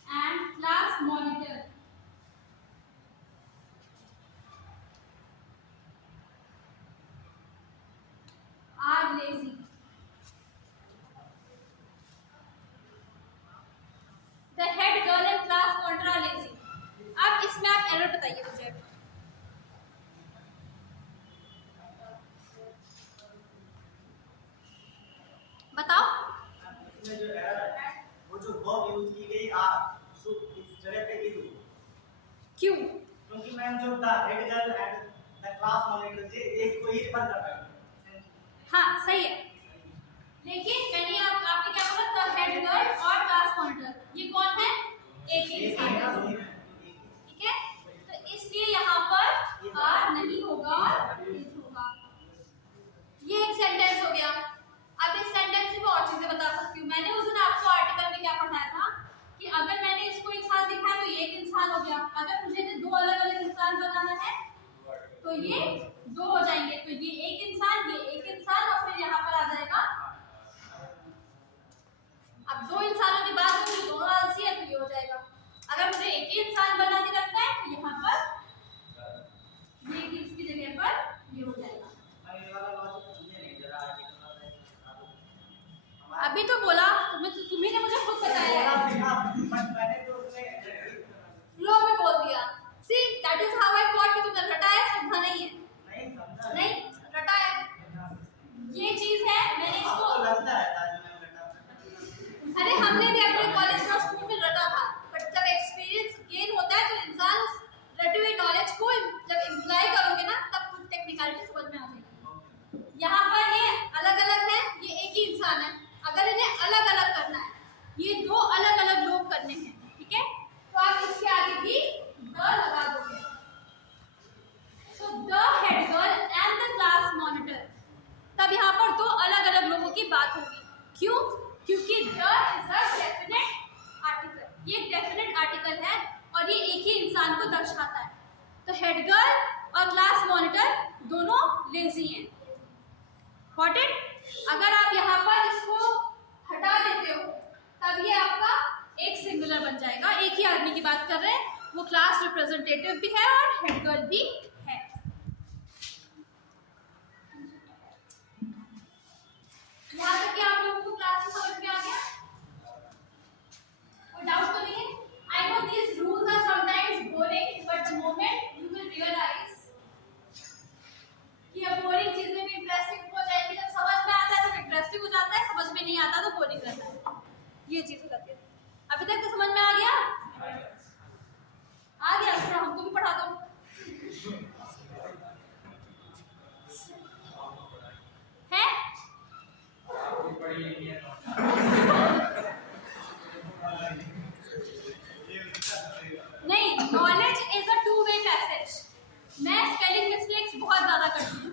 and class monitor are lazy. The head girl and class monitor are lazy. अब इसमें आप एरर बताइए मुझे। बताओ। इसमें जो एरर है वो जो वर्ब यूज की गई आर, सो इस जगह पे इज होगा। क्यों? क्योंकि मैम जो the head girl and the class monitor ये एक को ही रिफर कर रहा है। हाँ सही है, लेकिन मैंने आपने क्या बोला? द हेड गर्ल और क्लास मॉनिटर, ये कौन है? एक ही इंसान है, ठीक है? तो इसलिए यहाँ पर आर नहीं होगा और इज होगा। ये एक सेंटेंस हो गया। अब इस सेंटेंस से मैं और चीजें बता सकती हूँ। मैंने उस दिन आपको आर्टिकल में क्या पढ़ाया था कि अगर मैंने इसको एक साथ लिखा है तो ये एक इंसान हो गया, अगर मुझे दो अलग अलग इंसान बनाना है तो ये दो हो जाएंगे, तो ये एक इंसान और फिर यहाँ पर आ जाएगा। अब दो इंसानों की बात होगी, दोनों आलसी है तो ये हो जाएगा। अगर मुझे एक ही इंसान बना के रखना है तो यहाँ पर ये इसकी जगह पर ये हो जाएगा। अभी तो बोला तुम्ही ने मुझे खुद बताया, फ्लो में बोल दिया। See that is how I got कि तुमने रटा है, समझा नहीं है? नहीं रटा है, ये चीज है। मैंने इसको अरे हमने भी अपने कॉलेज और स्कूल में रटा था, बट जब एक्सपीरियंस गेन होता है तो इंसान रटी हुई नॉलेज को जब इम्प्लाई करोगे ना तब कुछ टेक्निकलिटी समझ में आ जाएगी। यहाँ पर ये अलग अलग है, ये एक ही इंसान है। अगर इन्हें अलग अलग करना है, ये दो अलग अलग लोग करने हैं, ठीक है? तो आप इसके आगे भी द लगा दोगे। So the head girl and the class monitor, तब यहाँ पर दो अलग अलग लोगों की बात होगी। क्यों? क्योंकि the is a definite article, ये एक डेफिनेट आर्टिकल है और ये एक ही इंसान को दर्शाता है। तो हेड गर्ल और क्लास मॉनिटर दोनों लेजी हैं। Got it? अगर आप यहाँ पर इसको हटा देते हो तब ये आपका एक सिंगुलर बन जाएगा। एक ही आदमी की बात कर रहे हैं, वो क्लास रिप्रेजेंटेटिव भी है और हेड गर्ल भी है। यहाँ तक कि आप लोगों को क्लास में समझ में आ गया? कोई डाउट तो नहीं? ये चीज हो जाती है। अभी तक तो समझ में आ गया? आ गया? थोड़ा हमको भी पढ़ा दो। है? नहीं, knowledge is a two way passage. मैं स्पेलिंग मिस्टेक्स बहुत ज्यादा करती हूँ।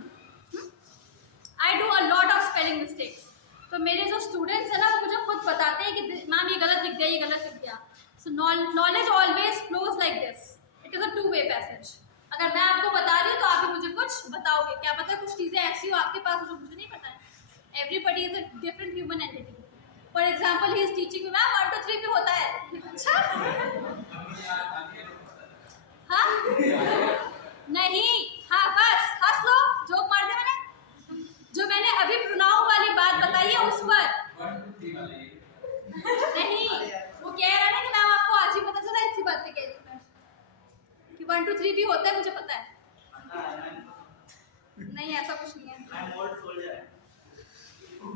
I do a lot of spelling mistakes. तो मेरे जो स्टूडेंट्स हैं ना, वो मुझे खुद बताते हैं कि मैम ये गलत लिख दिया, ये गलत लिख दिया। सो knowledge always flows like this. It is a two way passage. अगर मैं आपको बता रही हूँ तो आप भी मुझे कुछ बताओगे। क्या पता कुछ चीजें ऐसी हो आपके पास जो मुझे नहीं पता है। Everybody is a different human entity. For example he is teaching me, ma'am 1 2 3 भी होता है। अच्छा, हाँ नहीं, हाँ बस हंस लो, जोक मार दे। मैंने जो मैंने अभी प्रोनाउन वाली बात बताई है उस पर नहीं, वो कह रहा है ना कि मैम आपको आज ही पता चला, इसी बात पे कह रही हूँ कि 1 2 3 भी होता है, मुझे पता है। नहीं ऐसा कुछ नहीं है।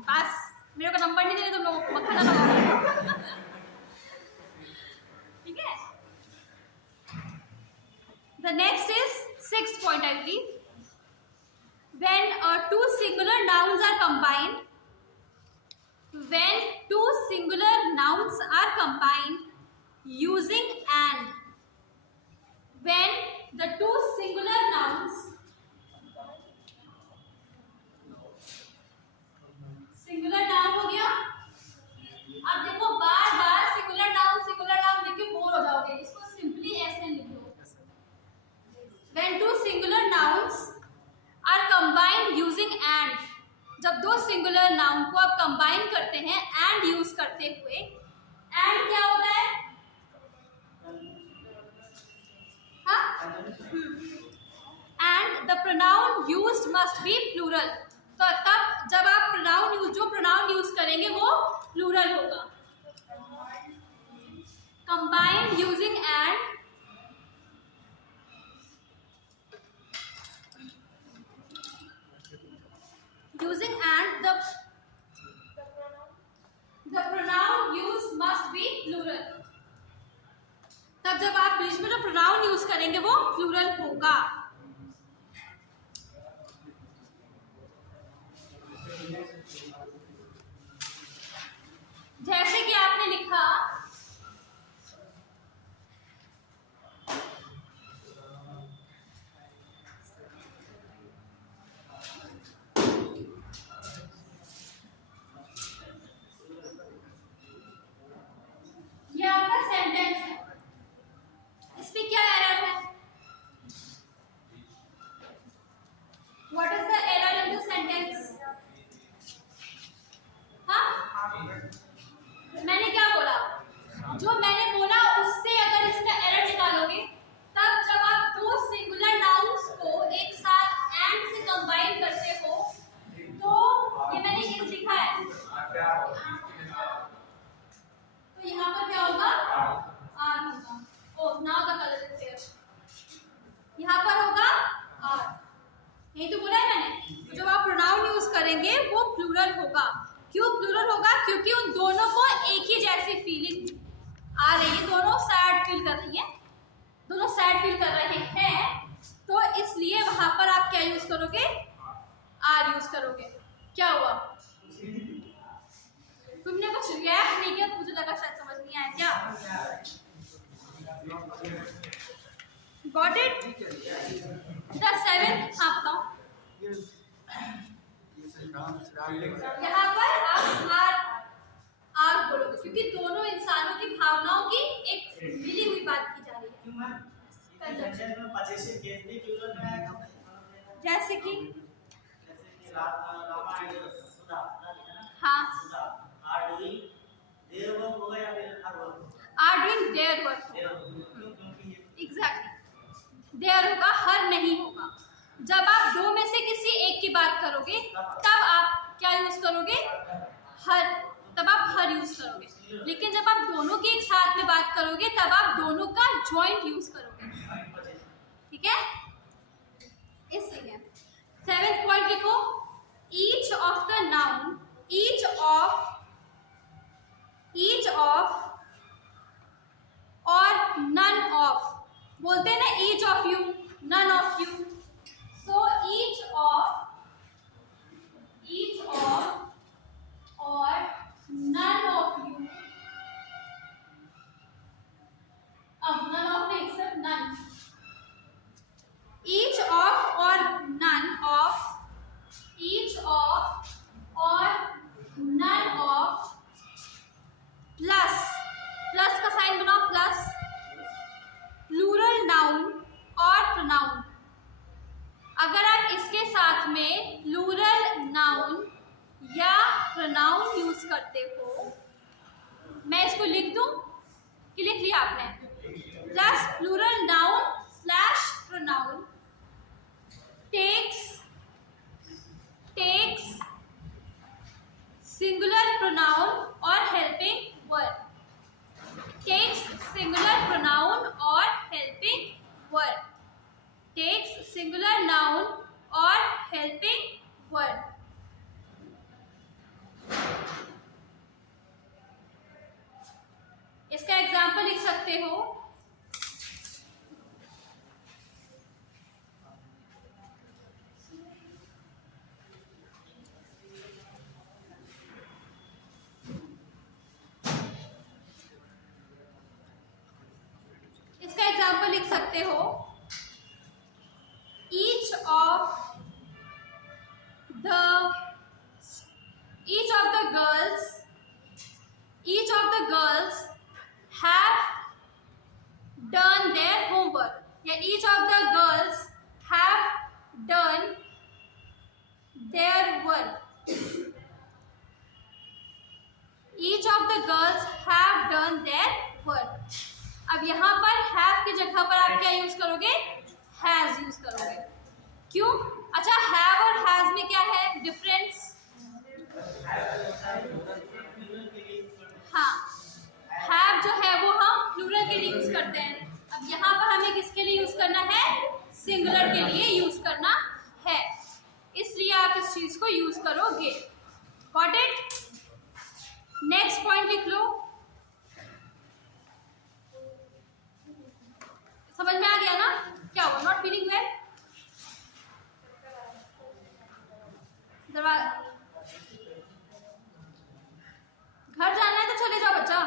बस मेरे को नंबर नहीं देने तुम लोगों को, मक्खन ना लगाओ। ठीक है। The next is 6th point, I believe. When two singular nouns are combined, using and. When the two singular nouns singular noun हो गया। अब देखो बार बार सिंगुलर नाउन लिख के बोर हो जाओगे, इसको सिंपली ऐसे लिख लो। When two singular nouns are combined using and, जब दो सिंगुलर नाउन को आप कंबाइन करते हैं and यूज करते हुए, and क्या होता है? हाँ? And the pronoun used must be plural. तो तब जब आप प्रोनाउन यूज करेंगे वो प्लूरल होगा। Combined using and, the pronoun used must be plural. तब जब आप बीच में जो प्रोनाउन यूज करेंगे वो प्लूरल होगा। जैसे कि आपने लिखा ये आपका सेंटेंस है, इसमें क्या एरर है? What is the error in the sentence? मैंने क्या बोला? जो मैंने बोला उससे अगर इसका एरर निकालोगे, तब जब आप दो सिंगुलर नाउन्स को एक साथ एंड से कंबाइन करते हो, तो ये मैंने इस लिखा है, तो यहाँ पर क्या होगा? आर होगा। Oh, now the colour is clear. यहाँ पर होगा आर। यही तो बोला है मैंने, जब आप प्रोनाउन यूज करेंगे वो प्लूरल होगा। क्यों प्लूरल होगा? क्योंकि उन दोनों को एक ही जैसी फीलिंग आ रही है, दोनों सैड फील कर रही है, दोनों सैड फील कर रहे हैं, तो इसलिए वहां पर आप क्या यूज करोगे? आर यूज करोगे। क्या हुआ? तुमने कुछ रिएक्ट नहीं किया तो मुझे लगा शायद समझ नहीं आया क्या? Got it? द सेवेंथ, हाँ बताओ। यहाँ पर आप आर बोलोगे, क्योंकि दोनों इंसानों की भावनाओं की एक मिली हुई बात की जा रही है। जैसे कि हाँ, are doing their work, exactly. Their होगा, हर नहीं होगा। जब आप दो में से किसी एक की बात करोगे तब आप क्या यूज करोगे? हर। तब आप हर यूज करोगे। लेकिन जब आप दोनों की एक साथ में बात करोगे तब आप दोनों का जॉइंट यूज करोगे। ठीक है? इसलिए 7th पॉइंट लिखो, ईच ईच ऑफ और नन ऑफ, बोलते हैं ना each of you, none of you, so each of और नन ऑफ यू, अब नन ऑफ नहीं सिर्फ नन, ईच ऑफ और नन ऑफ, ईच ऑफ और नन ऑफ, प्लस, प्लस का साइन बनाओ, प्लस प्लूरल नाउन और प्रोनाउन। अगर आप इसके साथ में प्लूरल नाउन या प्रोनाउन यूज करते हो, मैं इसको लिख दूं कि लिख लिया आपने, plus plural noun slash pronoun takes singular pronoun और helping verb, takes singular pronoun और helping verb, takes singular noun और हेल्पिंग वर्ब। इसका एग्जाम्पल लिख सकते हो, इसका एग्जाम्पल लिख सकते हो, each of the girls have done their homework, या each of the girls have done their work, each of the girls have done their work। अब यहाँ पर have की जगह पर आप क्या यूज करोगे, has यूज करोगे। क्यों? अच्छा, have और has में क्या है डिफरेंस? हाँ, have जो है वो हम प्लूरल के लिए यूज करते हैं। अब यहाँ पर हमें किसके लिए यूज करना है? सिंगुलर के लिए यूज करना है, इसलिए आप इस चीज को यूज करोगे। Got it? नेक्स्ट पॉइंट लिख लो। समझ में आ गया ना? क्या हुआ? Not feeling well? घर जाना है तो चले जाओ बच्चा।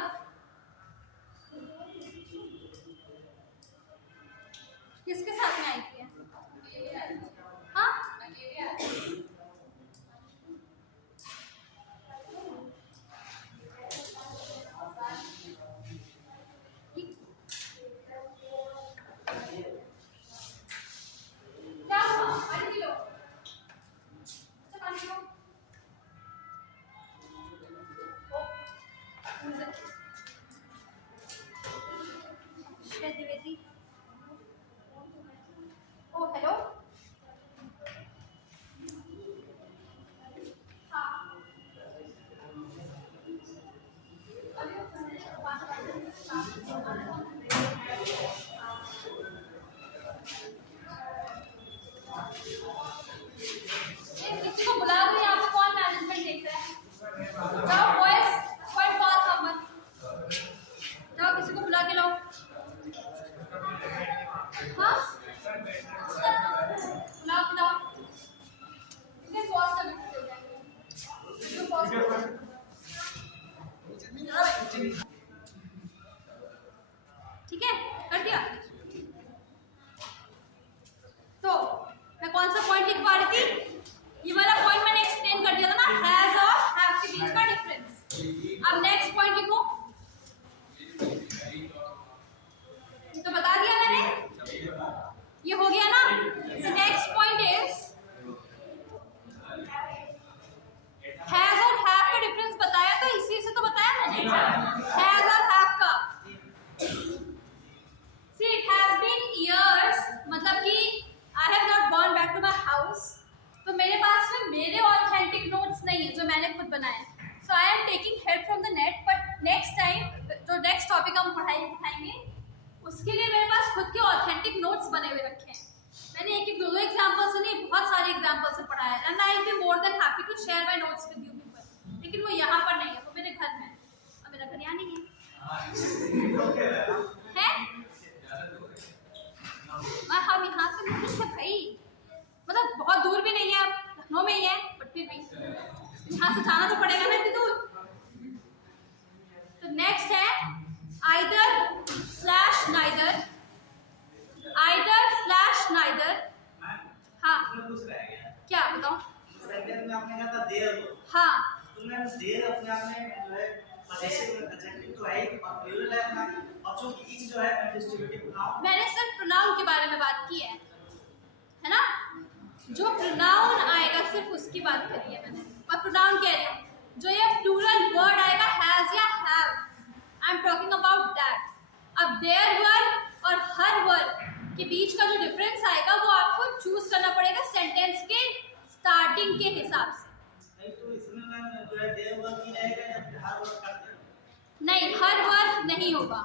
किसके साथ में आई थी? हाँ, क्या हुआ? पानी पी लो। अच्छा, पानी पी लो। द्विवेदी, ओ हेलो, हाँ, किसी को बुला दो, यहाँ पे कौन मैनेजमेंट देख रहा है? जाओ बॉयज, कॉल समवन, जाओ किसी को बुला के लाओ। हाँ, बुलाओ बुलाओ, इन्हें पॉज कर दो, पॉज कर दो। ठीक है, कर दिया। तो मैं कौन सा पॉइंट लिखवा रही थी? ये वाला पॉइंट मैंने एक्सप्लेन कर दिया था ना, हैज और हैव के बीच का डिफरेंस। अब नेक्स्ट पॉइंट लिखो, तो बता दिया मैंने, ये हो गया ना। So next point is has और हैव का डिफरेंस बताया, तो इसी से तो बताया मैंने, हैज और हैव का। See it has been years, मतलब कि I have not gone back to my house, तो मेरे पास में मेरे ऑथेंटिक नोट्स नहीं है जो मैंने खुद बनाए। So I am taking help from the net, but next time जो नेक्स्ट टॉपिक हम पढ़ाएंगे उसके लिए मेरे पास खुद के ऑथेंटिक नोट्स बने हुए रखे हैं। मैंने एक दो एग्जाम्पल से नहीं, बहुत सारे एग्जाम्पल से पढ़ा है, and I will be more than happy to share my notes with you people. लेकिन वो यहाँ पर नहीं है, वो मेरे घर में है, और मेरा घर यहाँ नेक्स्ट है either slash neither, either slash neither. हाँ इसमें कुछ रह गया। क्या बताओ? सेंटेंस में आपने कहा था देयर, हाँ तो मैं देयर अपने आप में जो है पजेसिव एडजेक्टिव तो है ही और प्लूरल है अपना, और चूंकि ईच जो है कंस्टिट्यूटिव नाउन। मैंने सिर्फ प्रोनाउन के बारे में बात की है ना? जो प्रोनाउन आएगा सिर्फ उसकी बात करी है मैंने, और प्रोनाउन कह रही हूँ जो ये प्लूरल वर्ड आएगा हैज या have, I am talking about that. अब देयर वर्ड और हर वर्ड के बीच का जो डिफरेंस आएगा वो आपको चूज करना पड़ेगा सेंटेंस के स्टार्टिंग के हिसाब से। नहीं तो इसमें मैं जो है देयर वर्क ही रहेगा या फिर हर वर्क करते हैं? नहीं, हर वर्ड नहीं होगा,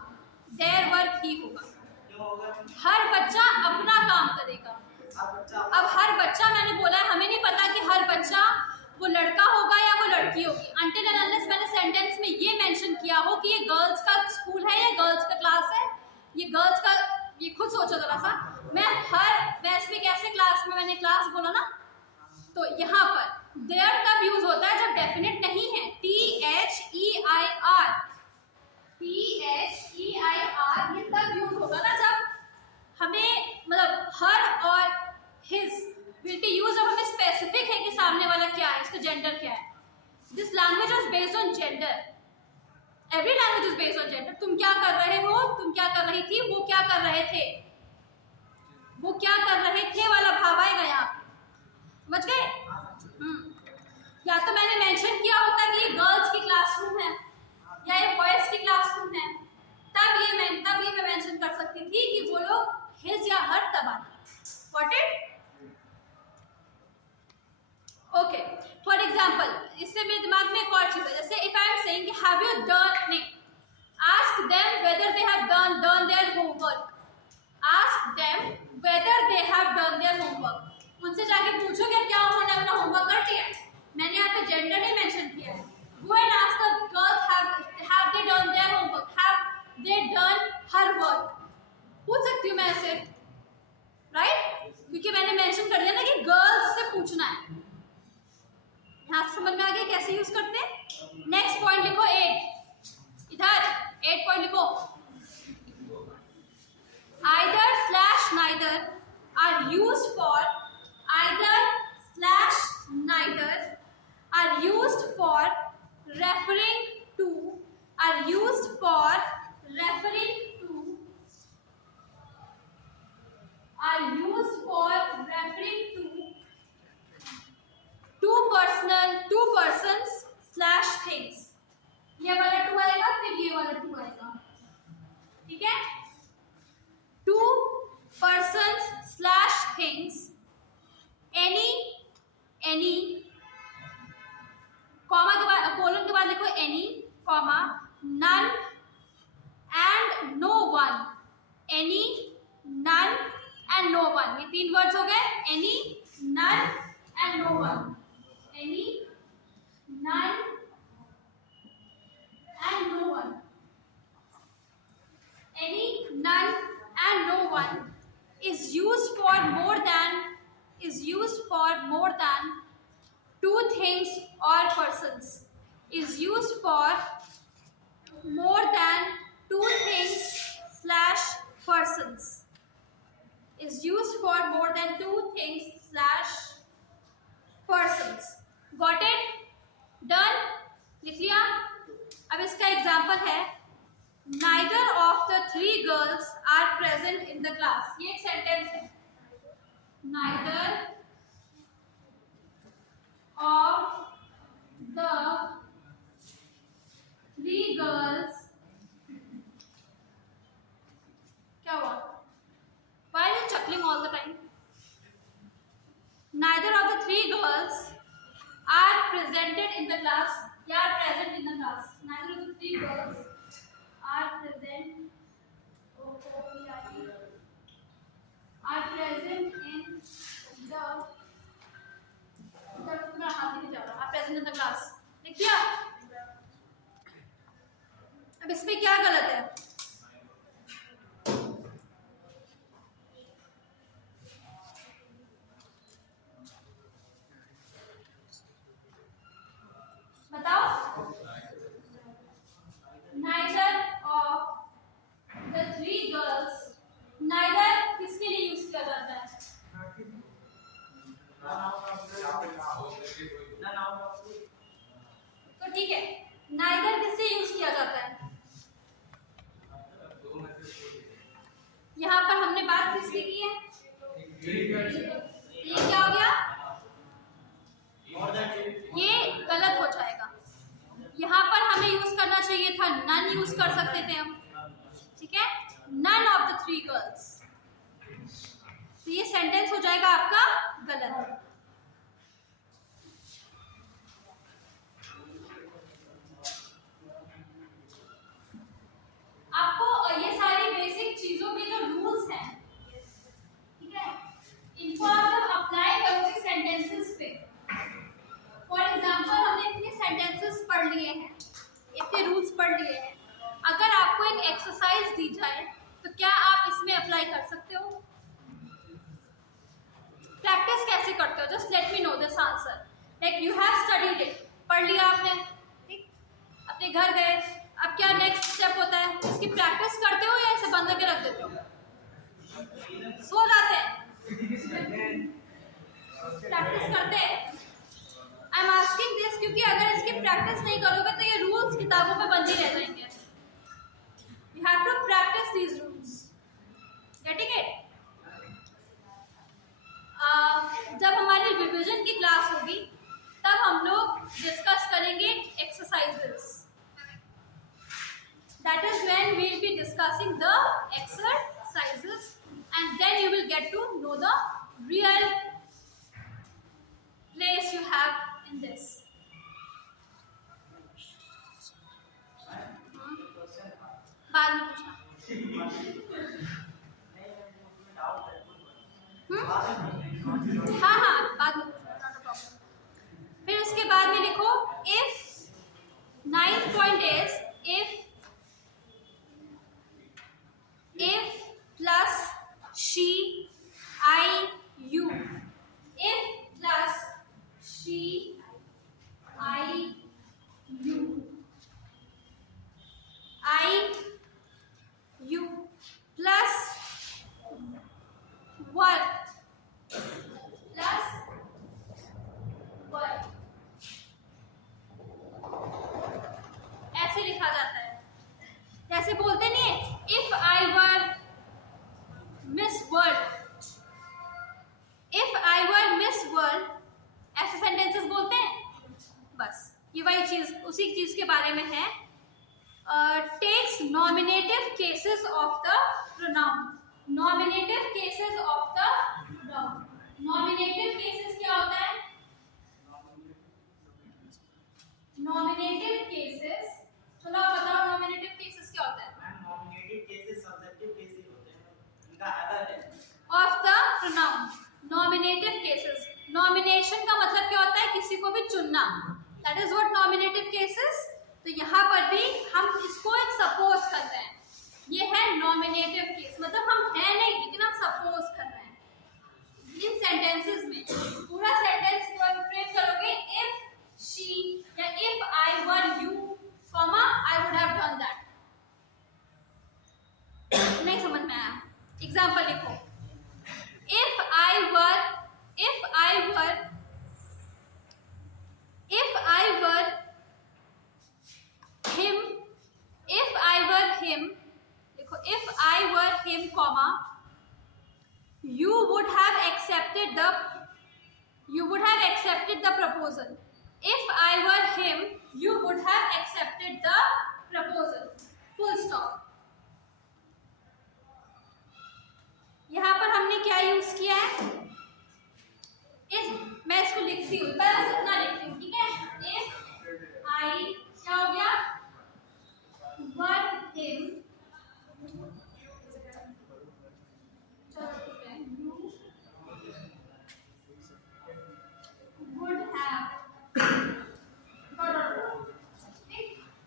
देयर वर्ड ही होगा। क्यों होगा? हर बच्चा अपना काम करेगा। हर बच्चा अब हर बच्चा मैंने बोला है, हमें नहीं पता कि हर बच्चा वो लड़का होगा या वो लड़की होगी, अनटिल एंड अनलेस मैंने सेंटेंस में ये मेंशन किया हो कि ये गर्ल्स का स्कूल है या गर्ल्स का क्लास है, ये गर्ल्स का, ये खुद सोचो जरा सा। मैं इसमें कैसे क्लास में मैंने क्लास बोला ना, तो यहाँ पर देयर तब यूज होता है जब डेफिनेट नहीं है, THEIR, THEIR ये तब यूज होगा ना जब हमें मतलब हर और हिज विल बी यूज जब हमें स्पेसिफिक है कि सामने वाला क्या है, इसका जेंडर क्या है। This language is based on gender, every language is based on gender. तुम क्या कर रहे हो, तुम क्या कर रही थी, वो क्या कर रहे थे, वो क्या कर रहे थे वाला भाव आएगा यहाँ पे, समझ गए? या तो मैंने मेंशन किया होता कि ये गर्ल्स की क्लासरूम है या ये बॉयज की क्लासरूम है, तब ये मैं मेंशन कर सकती थी कि वो लोग हिज या हर तब आते। Got it? Okay, for example इससे मेरे दिमाग में एक और चीज है, जैसे if I am saying have you done, नहीं, ask them whether they have done their homework, ask them whether they have done their homework. उनसे जाके पूछो कि क्या उन्होंने अपना होमवर्क कर लिया है। मैंने यहाँ पे जेंडर नहीं मेंशन किया है। Go and ask the girls have they done their homework, have they done her work. पूछ सकती हूँ मैं ऐसे, राइट? क्योंकि मैंने मेंशन कर दिया ना कि गर्ल्स से पूछना है। यहाँ समझ में आ गया कैसे यूज करते हैं? नेक्स्ट पॉइंट लिखो 8, इधर 8 पॉइंट लिखो। Either slash neither are used for, either slash neither are used for referring to, are used for referring to, are used for referring to two persons slash things। ये वाला to आएगा, फिर ये वाला to आएगा, ठीक है? Two persons slash things, any, comma के बाद कोलन के बाद लिखो any, comma, none and no one, any, none and no one। ये 3 वर्ड्स हो गए, any, none and no one, any, none and no one, any, none and no one is used for more than 2 things or persons, is used for more than 2 things slash persons, is used for more than 2 things slash persons। Got it? Done? लिख लिया? अब इसका example है Neither of the 3 girls are present in the class। ये एक sentence है। Neither of the 3 girls, क्या हुआ? Why are you chuckling all the time? Neither of the 3 girls are presented in the class। क्या are present in the class? Neither of the 3 girls are present in the class। लिख दिया? अब इसमें क्या गलत है? बताओ। यहाँ पर हमें यूज करना चाहिए था नन, यूज कर सकते थे हम, ठीक है, नन ऑफ द 3 गर्ल्स। तो ये सेंटेंस हो जाएगा आपका गलत। आपको ये सारी बेसिक चीजों के जो रूल्स हैं, ठीक है, इनको आप जब अप्लाई करोगे सेंटेंसेस पे, फॉर एग्जांपल हमने इतने सेंटेंसेस पढ़ लिए हैं, इतने रूल्स पढ़ लिए हैं, अगर आपको एक एक्सरसाइज दी जाए तो क्या आप इसमें अप्लाई कर सकते हो? प्रैक्टिस कैसे करते हो? Just let me know this answer. Like you have studied it, पढ़ लिया आपने, ठीक, अपने घर गए, अब क्या नेक्स्ट स्टेप होता है? इसकी प्रैक्टिस करते हो या इसे बंद करके रख देते हो? सो जाते हैं? प्रैक्टिस करते हैं? आई एम आस्किंग दिस क्योंकि अगर इसकी प्रैक्टिस नहीं करोगे तो ये रूल्स किताबों में बंद ही रह जाएंगे। You have to practice these rules, getting it? जब हमारी रिवीजन की क्लास होगी तब हम लोग डिस्कस करेंगे exercises. That is when we will be discussing the exercises, and then you will get to know the real place you have in this. बाद में पूछना। हाँ हाँ बाद में पूछना। फिर उसके बाद में लिखो if 9th point is if plus she, I, you. If plus she, I, you. I, you plus what? Plus what? ऐसे लिखा जाता है, जैसे बोलते नहीं है if I were Miss World, if I were Miss World, ऐसे सेंटेंसेस बोलते हैं। बस ये वही चीज, उसी चीज के बारे में है। Takes nominative cases of the pronoun, nominative cases of the pronoun. Nominative cases क्या होता है? नॉमिनेटिव केसेस, चलो आप बताओ नॉमिनेटिव केसेस क्या होता है? नॉमिनेटिव केसेस सब्जेक्टिव केसेस होते हैं, इनका आदर है of the pronoun. Nominative cases, nomination का मतलब क्या होता है? किसी को भी चुनना, that is what nominative cases. तो यहाँ पर भी हम इसको एक सपोज करते हैं, ये है नॉमिनेटिव केस, मतलब हम है नहीं लेकिन हम सपोज कर रहे हैं। इन सेंटेंसेस में पूरा सेंटेंस फ्रेम करोगे इफ शी या if I were you, comma I would have done that. नहीं समझ में आया? एग्जाम्पल लिखो, if I were him, comma, you would have accepted the proposal. If I were him, you would have accepted the proposal. Full stop. यहाँ पर हमने क्या use किया है? मैं इसको लिखती हूँ, बस इतना लिखती हूँ, ठीक है? If I, क्या हो गया? Were him, would have,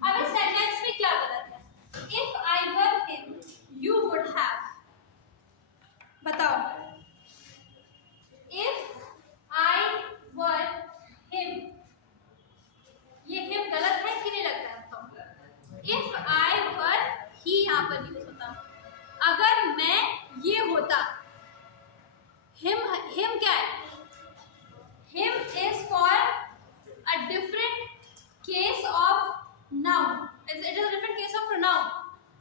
अब इस सेंटेंस में क्या गलत है? If I were him, you would have, बताओ। If I were him, ये him गलत है कि नहीं लगता है? बताओ। If I were he यहाँ पर यूज होता, अगर मैं ये होता, him क्या है? Him is for a different case of noun. It is a different case of pronoun.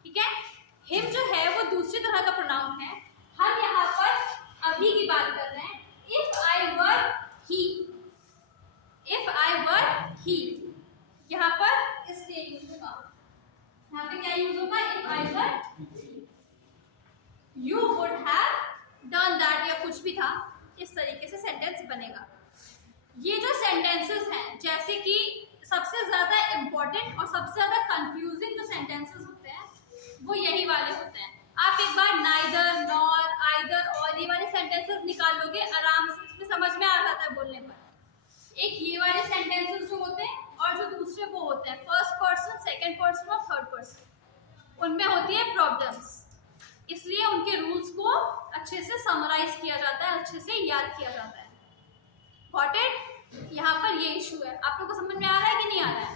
ठीक है? Him जो है वो दूसरी तरह का pronoun है। हम यहाँ पर अभी की बात कर रहे हैं। If I were he, if I were he, यहाँ पर क्या यूज होगा, if either you would have done that या कुछ भी था, इस तरीके से सेंटेंस बनेगा। ये जो सेंटेंसेस हैं, जैसे कि सबसे ज्यादा इंपॉर्टेंट और सबसे ज्यादा कंफ्यूजिंग जो सेंटेंसेस होते हैं वो यही वाले होते हैं। आप एक बार नाइदर, नॉर, आइदर और ये वाले सेंटेंसेस निकाल लोगे आराम से, इसमें समझ में आ जाता है बोलने पर। एक ये वाले सेंटेंसेस जो होते हैं और जो दूसरे वो होते हैं फर्स्ट पर्सन, सेकंड पर्सन और थर्ड पर्सन, उनमें होती है प्रॉब्लम्स, इसलिए उनके रूल्स को अच्छे से समराइज किया जाता है, अच्छे से याद किया जाता है। Got it? यहाँ पर ये इशू है, आप लोगों को समझ में आ रहा है कि नहीं आ रहा है?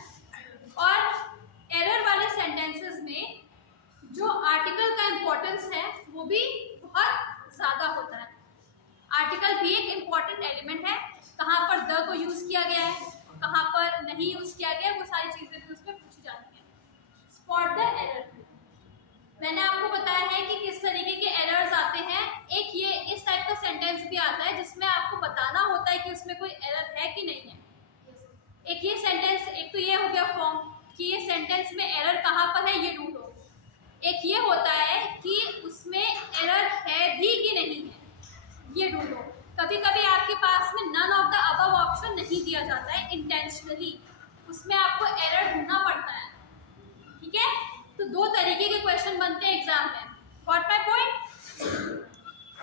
और एरर वाले सेंटेंसेस में जो आर्टिकल का इम्पोर्टेंस है वो भी बहुत ज़्यादा होता है। आर्टिकल भी एक इम्पॉर्टेंट एलिमेंट है, कहाँ पर द को यूज़ किया गया है, कहाँ पर नहीं यूज़ किया गया है, वो सारी चीज़ें भी उसमें पूछी जाती हैं। स्पॉट द एरर, मैंने आपको बताया है कि किस तरीके के एरर्स आते हैं। एक ये इस टाइप का सेंटेंस भी आता है जिसमें आपको बताना होता है कि उसमें कोई एरर है कि नहीं है। एक ये सेंटेंस, एक तो ये हो गया फॉर्म कि ये सेंटेंस में एरर कहाँ पर है ये ढूंढो। एक ये होता है कि उसमें एरर है भी कि नहीं है ये ढूंढो। कभी कभी आपके पास में none of the above option नहीं दिया जाता है इंटेंशनली, उसमें आपको एरर ढूंढना पड़ता है। ठीक है, तो दो तरीके के क्वेश्चन बनते हैं एग्जाम में। Got my point?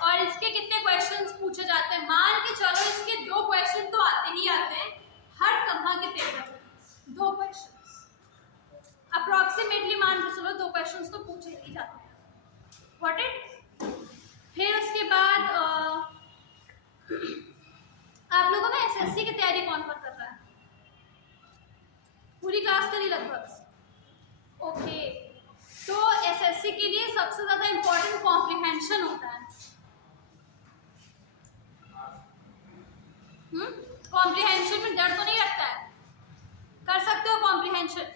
और इसके कितने क्वेश्चंस पूछे जाते हैं? मान के चलो इसके 2 क्वेश्चन तो आते ही आते हैं हर तरह के पेपर में, 2 क्वेश्चंस अप्रोक्सीमेटली मान के चलो 2 क्वेश्चंस तो पूछे ही जाते हैं। Got it? फिर उसके बाद आप लोगों में एसएससी की तैयारी कौन कौन कर रहा है? पूरी क्लास करी लगभग? ओके, तो एसएससी के लिए सबसे ज्यादा इंपॉर्टेंट कॉम्प्रिहेंशन होता है। कॉम्प्रिहेंशन में डर तो नहीं लगता है? कर सकते हो comprehension?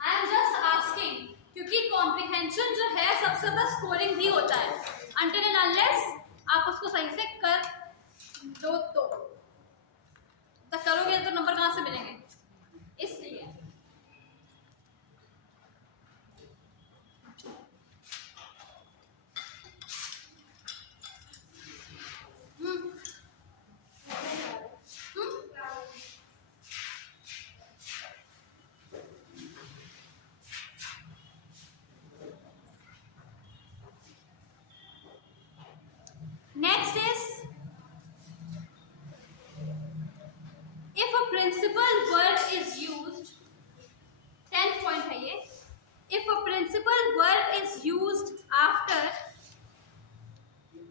I am just asking, क्योंकि कॉम्प्रिहेंशन जो है सबसे ज्यादा स्कोरिंग भी होता है अनटिल एंड अनलेस आप उसको सही से कर लो। तो करोगे तो नंबर कहाँ से मिलेंगे, इसलिए next is if a principal verb is used, 10th point है ये, if a principal verb is used after,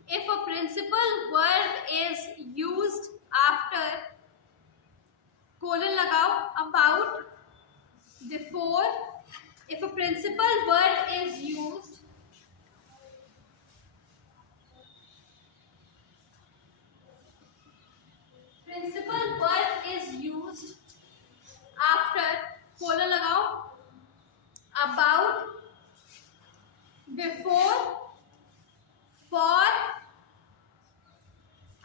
if a principal verb is used after colon लगाओ, about, before, if a principal verb is used principal verb is used after colon लगाओ, about, before, for,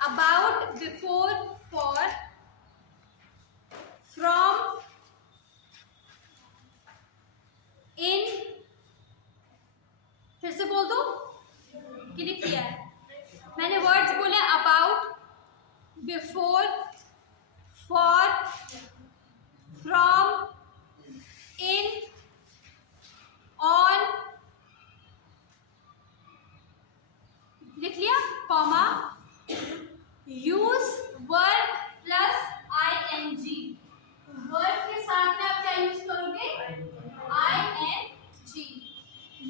about, before, for, from, in, फिर से बोल दो कि लिख दिया है मैंने। वर्ड्स बोले about, before, for, from, in, on, लिख लिया, comma, use verb plus ING. Verb के साथ में आप क्या यूज करोगे? ING.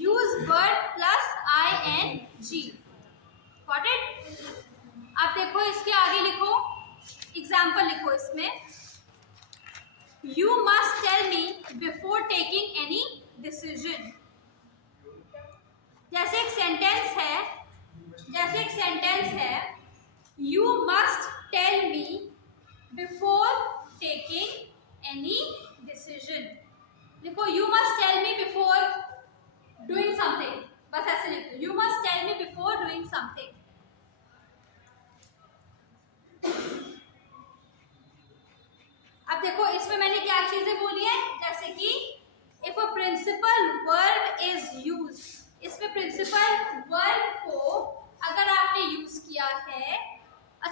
Use verb plus ING. Got it? आप देखो इसके आगे लिखो, एग्जाम्पल लिखो इसमें, you must tell me before taking any decision. जैसे एक सेंटेंस है you must tell me before taking any decision. लिखो you must tell me before doing something, बस ऐसे लिखो, you must tell me before doing something. अब देखो इसमें मैंने क्या चीजें बोली है, जैसे कि इफ अ प्रिंसिपल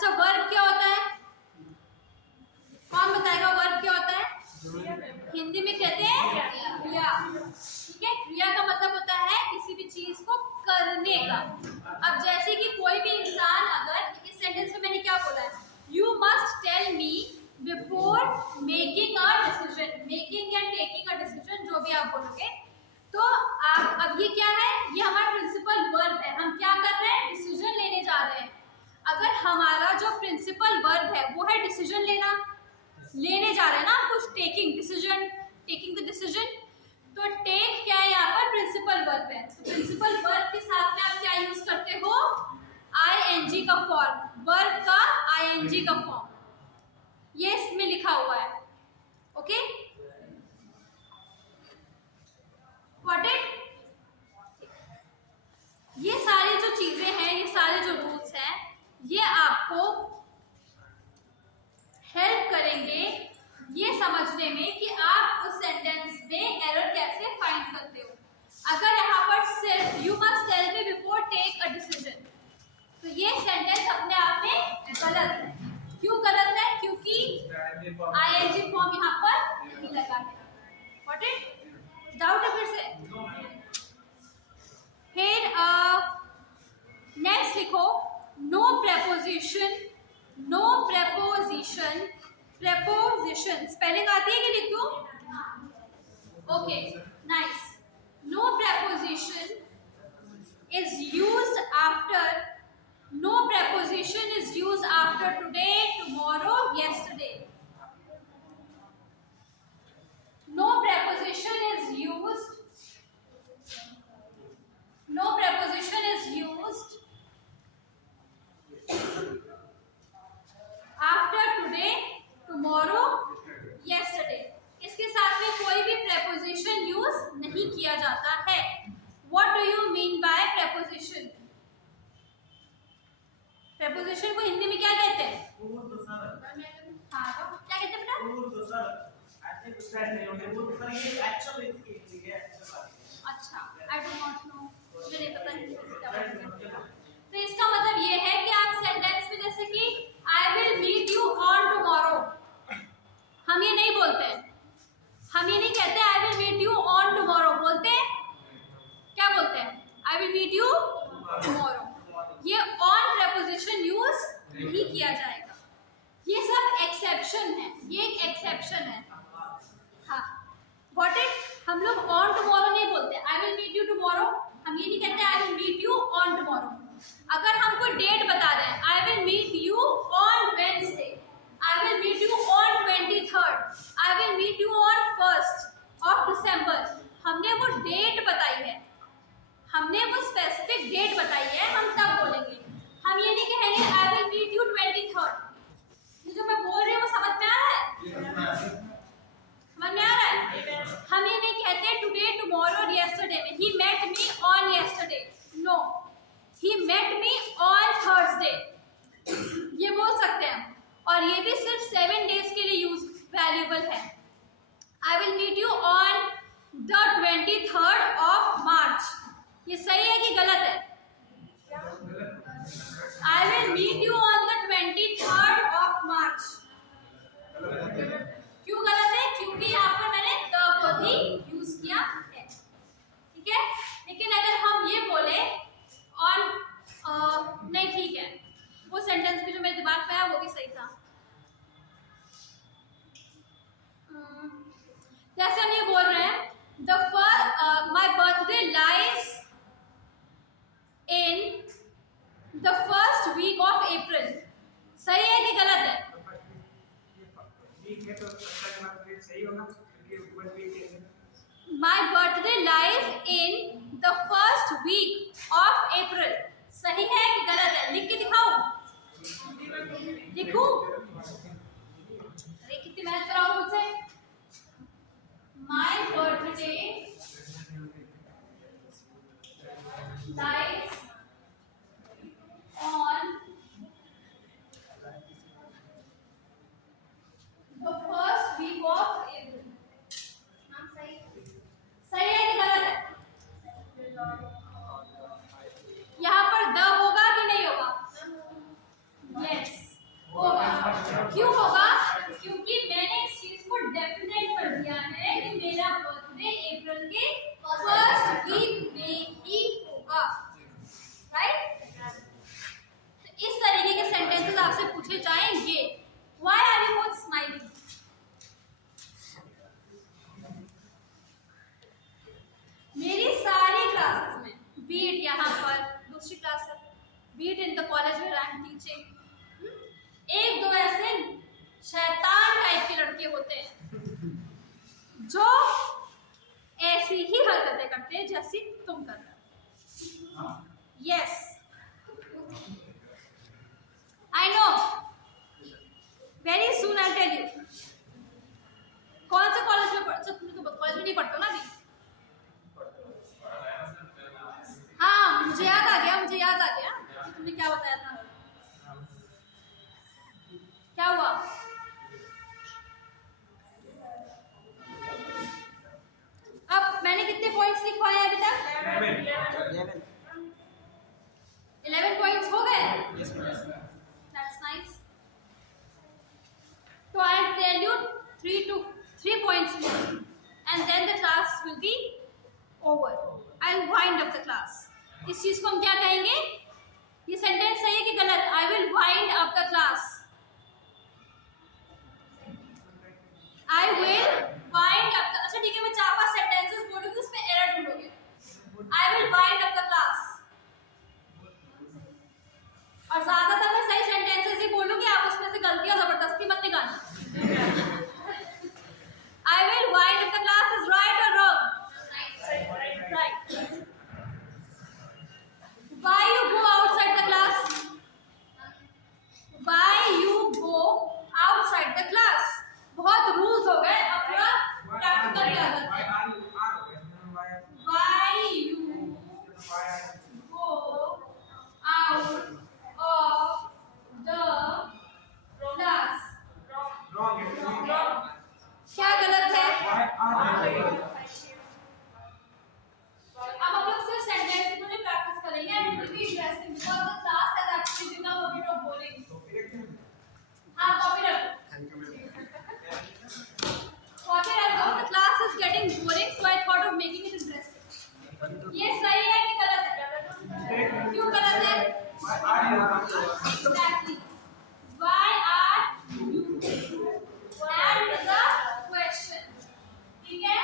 अच्छा, वर्ब क्या होता है? कौन बताएगा वर्ब क्या होता है? हिंदी में कहते हैं क्रिया। ठीक है, क्रिया का मतलब होता है किसी भी चीज को करने का। अब जैसे कि कोई भी इंसान, अगर इस सेंटेंस में मैंने क्या बोला है, you must tell me before making a decision, making या टेकिंग अ डिसीजन, जो भी आप बोलोगे। तो आप, अब ये क्या है, ये हमारा प्रिंसिपल वर्ब है। हम क्या कर रहे हैं? डिसीजन लेने जा रहे हैं। अगर हमारा जो प्रिंसिपल वर्ब है वो है डिसीजन लेना, लेने जा रहे हैं ना कुछ, taking decision, taking the decision. तो टेक क्या है यहाँ पर? प्रिंसिपल वर्ब है। तो प्रिंसिपल वर्ब के साथ में आप क्या यूज करते हो? आईएनजी का फॉर्म, वर्ब का आईएनजी का फॉर्म, ये इसमें लिखा हुआ है। Okay, got it? ये सारी जो चीजें हैं, ये सारे जो रूल्स हैं, ये आपको हेल्प करेंगे ये समझने में कि आप उस सेंटेंस में एरर कैसे फाइंड करते हो। अगर यहाँ पर सिर्फ you must tell me before take a decision, तो ये सेंटेंस अपने आप में गलत है। क्यों गलत है? क्योंकि आईएनजी फॉर्म यहाँ पर नहीं लगा है। Got it? डाउट है फिर से? फिर नेक्स्ट लिखो, no preposition, no preposition, preposition spelling आती है कि लिख दूं? Okay, nice. No preposition is used after, no preposition is used after today, tomorrow, yesterday. No preposition is used, no preposition is used after today, tomorrow, yesterday. इसके साथ में कोई भी preposition यूज नहीं किया जाता है। What do you mean by preposition? preposition को हिंदी में क्या कहते हैं? हाँ, तो क्या कहते हैं बेटा? अच्छा, I do not know, मुझे नहीं पता हिंदी में क्या बोलते हैं। तो इसका मतलब ये है कि आप सेंटेंस में जैसे कि I will meet you on tomorrow, हम ये नहीं बोलते हैं, हम ये नहीं कहते I will meet you on tomorrow, बोलते हैं क्या बोलते हैं? I will meet you tomorrow। ये on preposition यूज नहीं किया जाएगा। ये सब एक्सेप्शन है, ये एक एक्सेप्शन है। हाँ, गॉट इट? हम लोग on tomorrow नहीं बोलते, I will meet you tomorrow, हम ये नहीं कहते I will meet you on tomorrow। अगर हम कोई डेट बता रहे हैं, I will meet you on Wednesday, I will meet you on 23rd, I will meet you on 1st of December, हमने वो डेट बताई है, हमने वो स्पेसिफिक डेट बताई है, हम तब बोलेंगे। हम ये नहीं कहेंगे I will meet you 23rd। ये जो मैं बोल रही हूँ वो समझ में आ रहा है? समझ में आ रहा है? हम ये नहीं कहते today, tomorrow और yesterday में he met me on yesterday, no, he met me on Thursday, ये बोल सकते हैं। और ये भी सिर्फ 7 days के लिए यूज वैल्यूबल है। I will meet you on the 23rd of March, ये सही है कि गलत है? I will meet you on the 23rd of March, क्यों गलत है? क्योंकि यहाँ पर मैंने the को भी यूज किया है। ठीक है, लेकिन अगर हम ये बोले on, नहीं ठीक है, वो सेंटेंस भी जो मेरे दिमाग में आया वो भी सही था। जैसे हम ये बोल रहे हैं the first, my birthday lies in the first week of April, सही है कि गलत है? My birthday lies in the first week of April, सही है कि गलत है? लिख के दिखाऊं? लिखूं? अरे कितनी मेहनत कराओ मुझसे। My birthday lies on the first week of April, सही है कि गलत है? यहाँ पर द होगा कि नहीं होगा? Yes, beat in the college में रैंक टीचिंग। एक दो ऐसे शैतान टाइप के लड़के होते हैं जो ऐसी ही हरकतें करते हैं जैसी तुम कर रहे हो। Yes, I know, very soon I tell you. कौन से कॉलेज में पढ़ते? तुम तो कॉलेज में नहीं पढ़ते हो ना अभी। हाँ, मुझे याद आ गया तुमने क्या बताया था। क्या हुआ? अब मैंने कितने पॉइंट्स लिखवाए हैं अभी तक? 11 पॉइंट्स हो गए। That's nice. So I'll tell you 3 points more, and then the class will be over. I'll wind up the class. इस चीज को हम क्या कहेंगे? ये सेंटेंस सही है कि गलत? I will wind up the class. I will wind up the, अच्छा ठीक है, मैं 4-5 सेंटेंसेस बोलूंगी, उसमें error ढूंढोगे। I will wind up the class. और ज्यादातर मैं सही सेंटेंसेस ही बोलूंगी, आप उसमें से गलतियां जबरदस्ती मत निकालना। I will wind up the class is right or wrong? Right. Why you go outside the class? Why you go outside the class? बहुत रूल्स हो गए, अब पूरा प्रैक्टिकल क्या करते हैं? Why you go out of the class? क्या गलत है? अब हम लोग सिर्फ सेंटेंस को प्रैक्टिस करेंगे and it will be interesting because the class has actually become a bit of boring. हाँ, कॉपी रखो। कॉपी रखो। The class is getting boring, so I thought of making it interesting. ये सही है कि गलत है? क्यों गलत है? Exactly. Why are you? That is the question. ठीक है?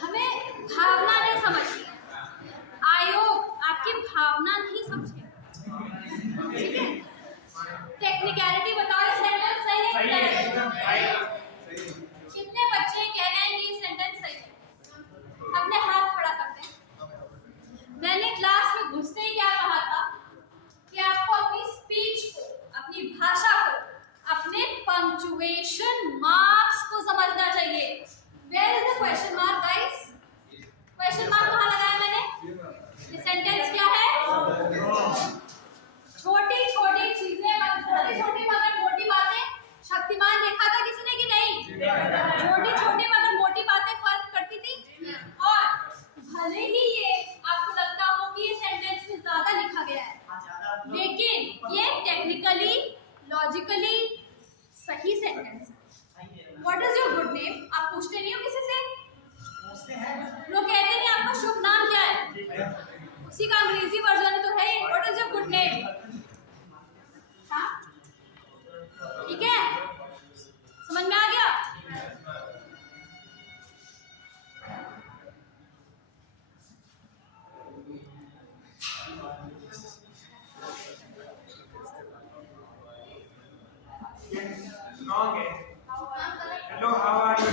हमें भावना नहीं समझनी है। आयोग आपकी भावना नहीं समझे, ठीक है? टेक्निकलिटी बताओ, सेंटेंस सही है कि गलत है? कितने बच्चे कह रहे हैं कि ये सेंटेंस सही है? अपने हाथ खड़ा करते हैं। मैंने क्लास में घुसते ही क्या कहा था कि आपको अपनी स्पीच को, अपनी भाषा को, अपने पंक्चुएशन मार्क्स को समझना चाहिए। Where is the question mark, guys? Question mark कहाँ लगाया मैंने? ये सेंटेंस क्या है? छोटी छोटी चीजें, छोटी छोटी मगर मोटी बातें। शक्तिमान देखा था किसी ने कि नहीं? छोटी छोटी मगर मोटी बातें फर्क करती थी। और भले ही ये आपको लगता हो कि ये सेंटेंस में ज्यादा लिखा गया है, लेकिन ये टेक्निकली, लॉजिकली सही सेंटेंस है। What is your good name? आप पूछते नहीं हो किसी से? लोग कहते नहीं आपका शुभ नाम क्या है? उसी का अंग्रेजी वर्जन तो है। What is your good name? हाँ, ठीक है, समझ में आ गया? Hello, how are you?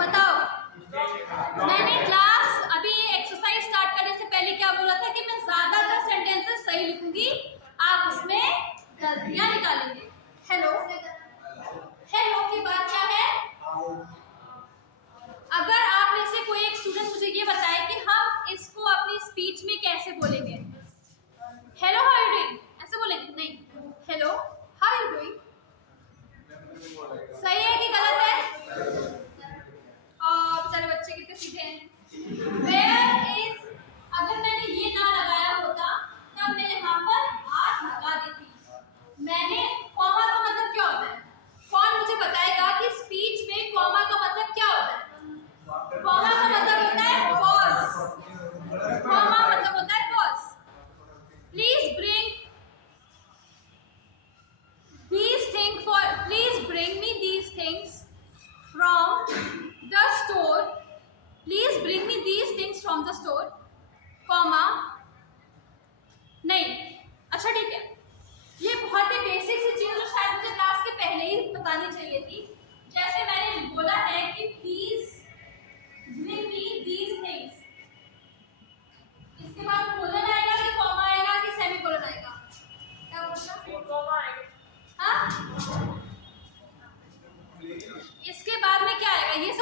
बताओ, मैंने क्लास अभी एक्सरसाइज स्टार्ट करने से पहले क्या बोला था कि मैं ज्यादातर सेंटेंसेस सही लिखूंगी, आप उसमें गलतियां निकालेंगे। हेलो, हेलो की बात क्या है? अगर आप में से कोई एक स्टूडेंट मुझे ये बताए कि हम इसको अपनी स्पीच में कैसे बोलेंगे, hello how are you doing, ऐसे बोलेंगे? नहीं, hello how are you doing. सही है कि गलत है? और बेचारे बच्चे कितने सीधे हैं। Where is, अगर मैंने ये ना लगाया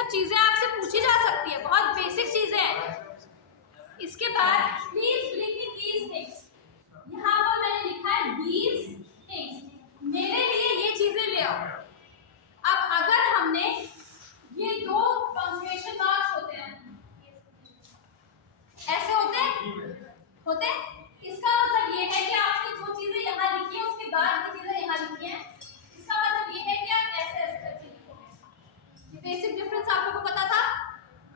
सब चीजें आपसे पूछी जा सकती है, बहुत बेसिक चीजें हैं। इसके बाद please bring me these things, यहाँ पर मैंने लिखा है दीज थिंग्स, मेरे लिए ये चीजें ले आओ। अब अगर हमने ये दो पंक्चुएशन मार्क्स होते हैं, ऐसे होते हैं, इसका मतलब ये है कि आपने जो चीजें यहाँ लिखी है उसके बाद की चीजें यहाँ लिखी है, इसका मतलब ये है कि आप ऐसे ऐसे करके लिखोगे। बेसिक डिफरेंस आप लोगों को पता था?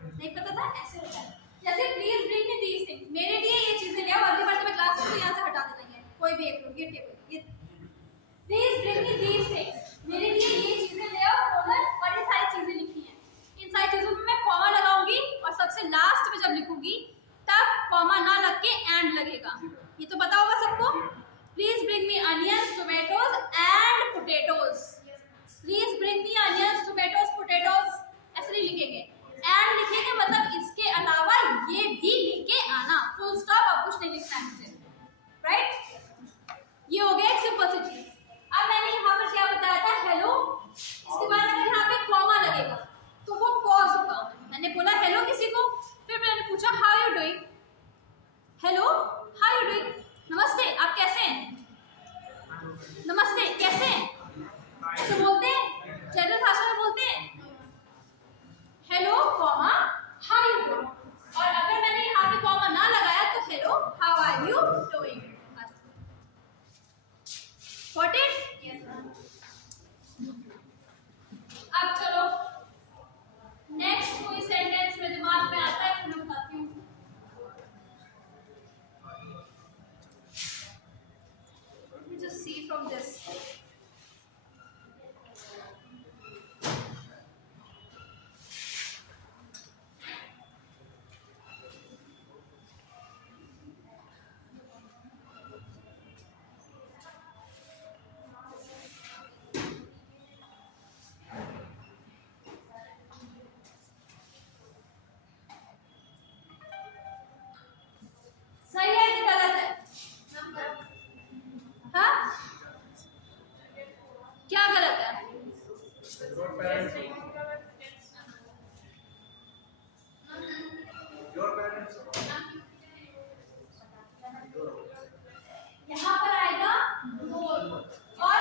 नहीं पता था? ऐसे होता है। जैसे please bring me these things, मेरे लिए ये चीजें ले आओ। अगली बार से मैं क्लास को यहाँ से हटा देना है, कोई भी एक लोग ये टेबल, ये please bring me these things, मेरे लिए ये चीजें ले आओ, कॉलर, और ये सारी चीजें लिखी हैं। इन सारी चीजों में मैं कॉमा लगाऊंगी और सबसे लास्ट में जब लिखूंगी तब कॉमा ना लग के एंड लगेगा। ये तो पता होगा सबको। Please bring me onions, tomatoes and potatoes. Please bring me onions, tomatoes, potatoes, ऐसे नहीं लिखेंगे, एंड लिखेंगे, मतलब इसके अलावा ये भी लेके आना, फुल स्टॉप, अब कुछ नहीं लिखना है मुझे, राइट? ये हो गया एक सिंपल सी चीज। अब मैंने यहाँ पर क्या बताया था, हेलो, इसके बाद अगर यहाँ पे कॉमा लगेगा तो वो पॉज होगा। मैंने बोला हेलो किसी को, फिर मैंने पूछा how you doing, hello how you doing, नमस्ते आप कैसे हैं, नमस्ते कैसे हैं, ऐसे बोलते हैं, जनरल भाषा में बोलते हैं hello comma how you doing. और अगर मैंने यहाँ पे कॉमा ना लगाया तो hello how are you doing. Got it? Yes, अब चलो नेक्स्ट कोई सेंटेंस मेरे दिमाग में आता है, मैं बताती हूँ। Let me just see from this. सही है कि गलत है? हाँ? क्या गलत है? यहाँ पर आएगा your, और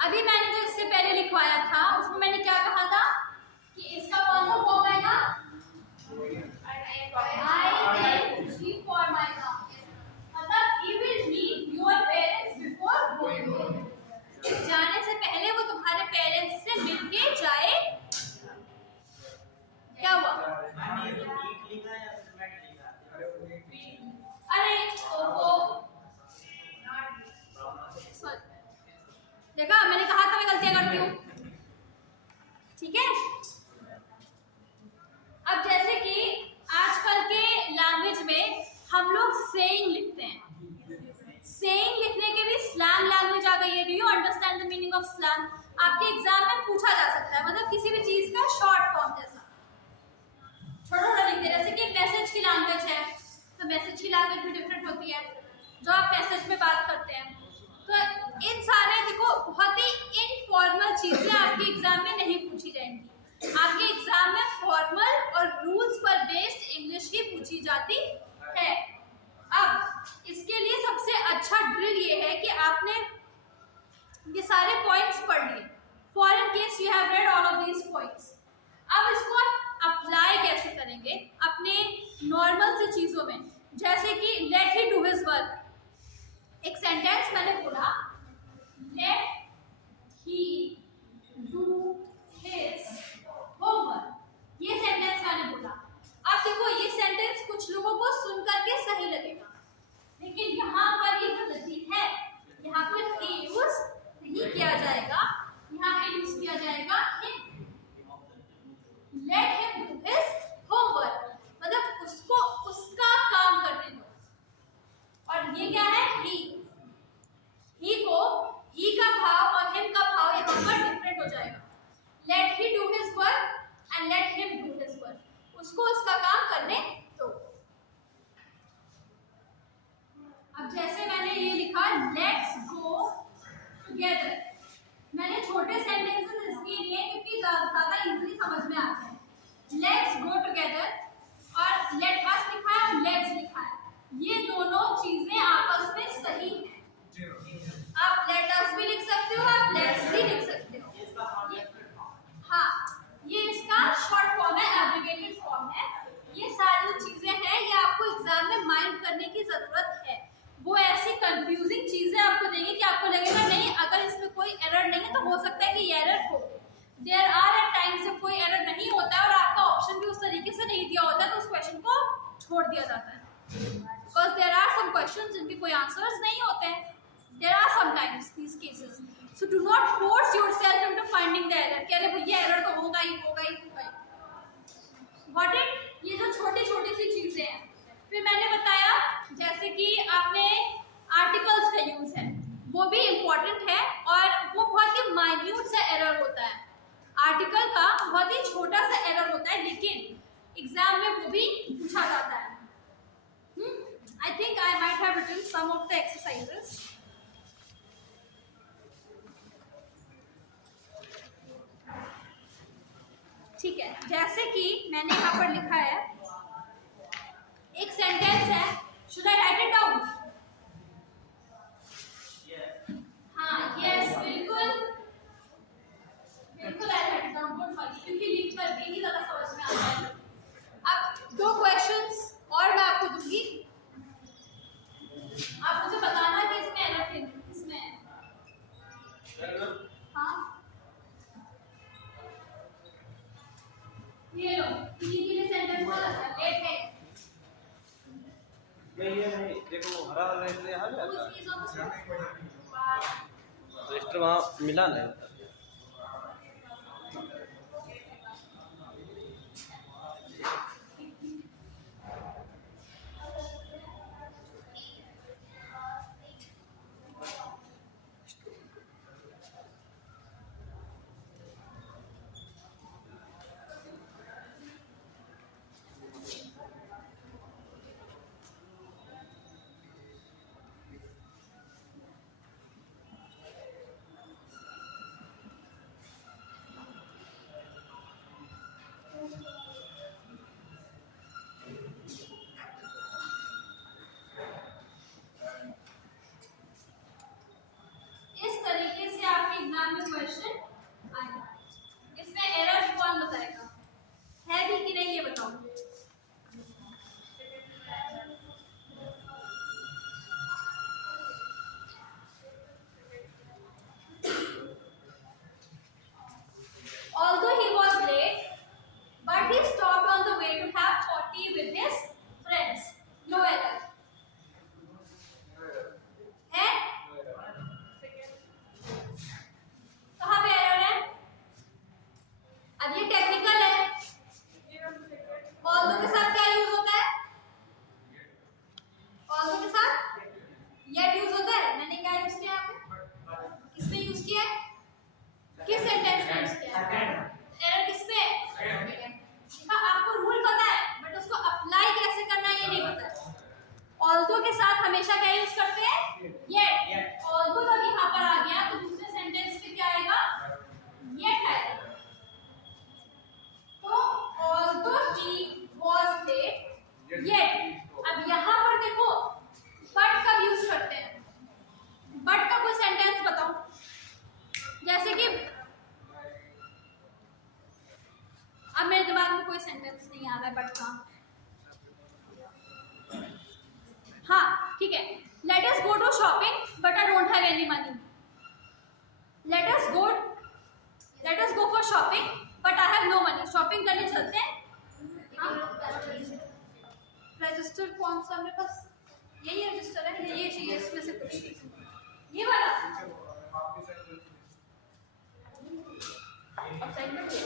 अभी मैंने जो इससे पहले लिखवाया था उसमें मैंने क्या कहा था कि इसका कौन सा फॉर्म आएगा, I will G for my mom, मतलब he will meet your parents before going home, जाने से पहले वो तुम्हारे पेरेंट्स से मिलके जाए। क्या हुआ? अरे ओहो, देखा मैंने कहा था मैं गलतियां करती हूँ, ठीक है? अब जैसे कि आजकल के लैंग्वेज में हम लोग सेइंग लिखते हैं, सेइंग लिखने के भी स्लैंग लैंग्वेज आ गई है। Do you understand the meaning of slang? आपके एग्जाम में पूछा जा सकता है, मतलब किसी भी चीज का शॉर्ट फॉर्म जैसा छोटा छोटा लिखते हैं। जैसे कि मैसेज की लैंग्वेज है तो मैसेज की लैंग्वेज भी डिफरेंट होती है जो आप मैसेज में बात करते हैं। तो इन सारे देखो बहुत ही इनफॉर्मल चीजें आपके एग्जाम में नहीं पूछी जाएंगी। आपके एग्जाम में फॉर्मल और रूल्स पर बेस्ड इंग्लिश ही पूछी जाती है। अब इसके लिए सबसे अच्छा ड्रिल ये है कि आपने ये सारे पॉइंट्स पढ़ लिए, for in case you have read all of these points. अब इसको अप्लाई कैसे करेंगे अपने नॉर्मल से चीजों में, जैसे कि let he do his work. एक सेंटेंस मैंने बोला let he do his homework, ये सेंटेंस मैंने बोला। अब देखो ये सेंटेंस कुछ लोगों को सुन करके सही लगेगा, लेकिन यहाँ पर ये गलती है। यहाँ पर he यूज नहीं किया जाएगा, यहाँ पे यूज किया जाएगा him। Let him do his homework, मतलब उसको उसका काम करने दो। और ये क्या है he को he का भाव और him का भाव यहाँ पर डिफरेंट हो जाएगा। Let he do his work and let him do his work, उसको उसका काम करने दो। अब जैसे मैंने ये लिखा लेट्स गो टुगेदर, मैंने छोटे सेंटेंसेस इसलिए लिए क्योंकि ज़्यादा इजीली समझ में आता है। लेट्स गो टुगेदर और लेट अस लिखा है और लेट्स लिखा है, ये दोनों चीजें आपस में सही हैं। आप लेट अस भी लिख सकते हो, आप लेट्स भी लिख सकते हो। हाँ, ये इसका शॉर्ट फॉर्म है, एब्रिविएटेड फॉर्म है। ये सारी चीजें हैं, ये आपको एग्जाम में माइंड करने की जरूरत है। वो ऐसी कंफ्यूजिंग चीजें आपको देंगे कि आपको लगेगा नहीं, अगर इसमें कोई एरर नहीं है तो हो सकता है कि ये एरर हो। देयर आर एट टाइम्स जब कोई एरर नहीं होता है और आपका ऑप्शन भी उस तरीके से नहीं दिया होता है तो उस क्वेश्चन को छोड़ दिया जाता है। Because there are some questions जिनके कोई आंसर्स नहीं होते हैं। There are sometimes these cases, so do not force yourself into finding the error कि अरे भैया एरर तो होगा ही होगा ही होगा ही। व्हाट इट, ये जो छोटी छोटी सी चीजें हैं। फिर मैंने बताया जैसे कि आपने आर्टिकल्स का यूज है, वो भी इम्पोर्टेंट है और वो बहुत ही माइन्यूट सा एरर होता है। आर्टिकल का बहुत ही छोटा सा एरर होता है, लेकिन एग्जाम में वो भी पूछा जाता है। I think I might have written some of the exercises. ठीक है, जैसे कि मैंने यहाँ पर लिखा है, एक सेंटेंस है, should I write it down? हाँ, yes, बिल्कुल बिल्कुल I write it down, don't worry, क्योंकि लिख कर भी ज़्यादा समझ में आता है। अब 2 क्वेश्चंस और मैं आपको दूंगी, आप मुझे बताना कि इसमें एरर किसमें है। हाँ, ये लो, ये सेंटेंस का लेट है। ये नहीं, देखो वो हरा वाला इसलिए यहाँ Who जाता is on the spot? Register वहाँ मिला नहीं। इस तरीके से आपके एग्जाम में क्वेश्चन आएगा। इसमें एरर कौन बताएगा, है भी कि नहीं ये बताओ। Although he was late, but he stopped on the way to have coffee with his friends. No error. है? कहाँ पे एरर है? अब ये टेक्निकल है। ऑल्दो के साथ क्या यूज होता है? ऑल्दो के साथ येट यूज होता है। मैंने क्या यूज किया यहाँ पे? किसमें यूज किया है? किस सेंटेंस में यूज किया है? एरर किस पे है? देखा, आपको रूल पता है बट उसको अप्लाई कैसे करना है ये नहीं पता है। ऑल्दो के साथ हमेशा क्या यूज करते हैं? येट। ऑल्दो जब यहाँ पर आ गया तो दूसरे सेंटेंस पे क्या आएगा? येट आएगा। तो although he was late yet. अब यहाँ पर देखो बट कब यूज करते हैं? बट का कोई सेंटेंस बताओ, जैसे कि अब मेरे दिमाग में कोई सेंटेंस नहीं आ रहा है बट का। हाँ ठीक है, let us go to shopping but I don't have any money. Let us go for shopping but I have no money. Shopping करने चलते हैं। रजिस्टर कौन सा मेरे पास? यही रजिस्टर है, ये चाहिए इसमें से कुछ, ये वाला।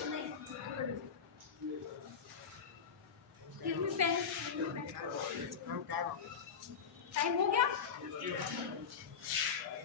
नहीं, Give me pen. टाइम हो गया?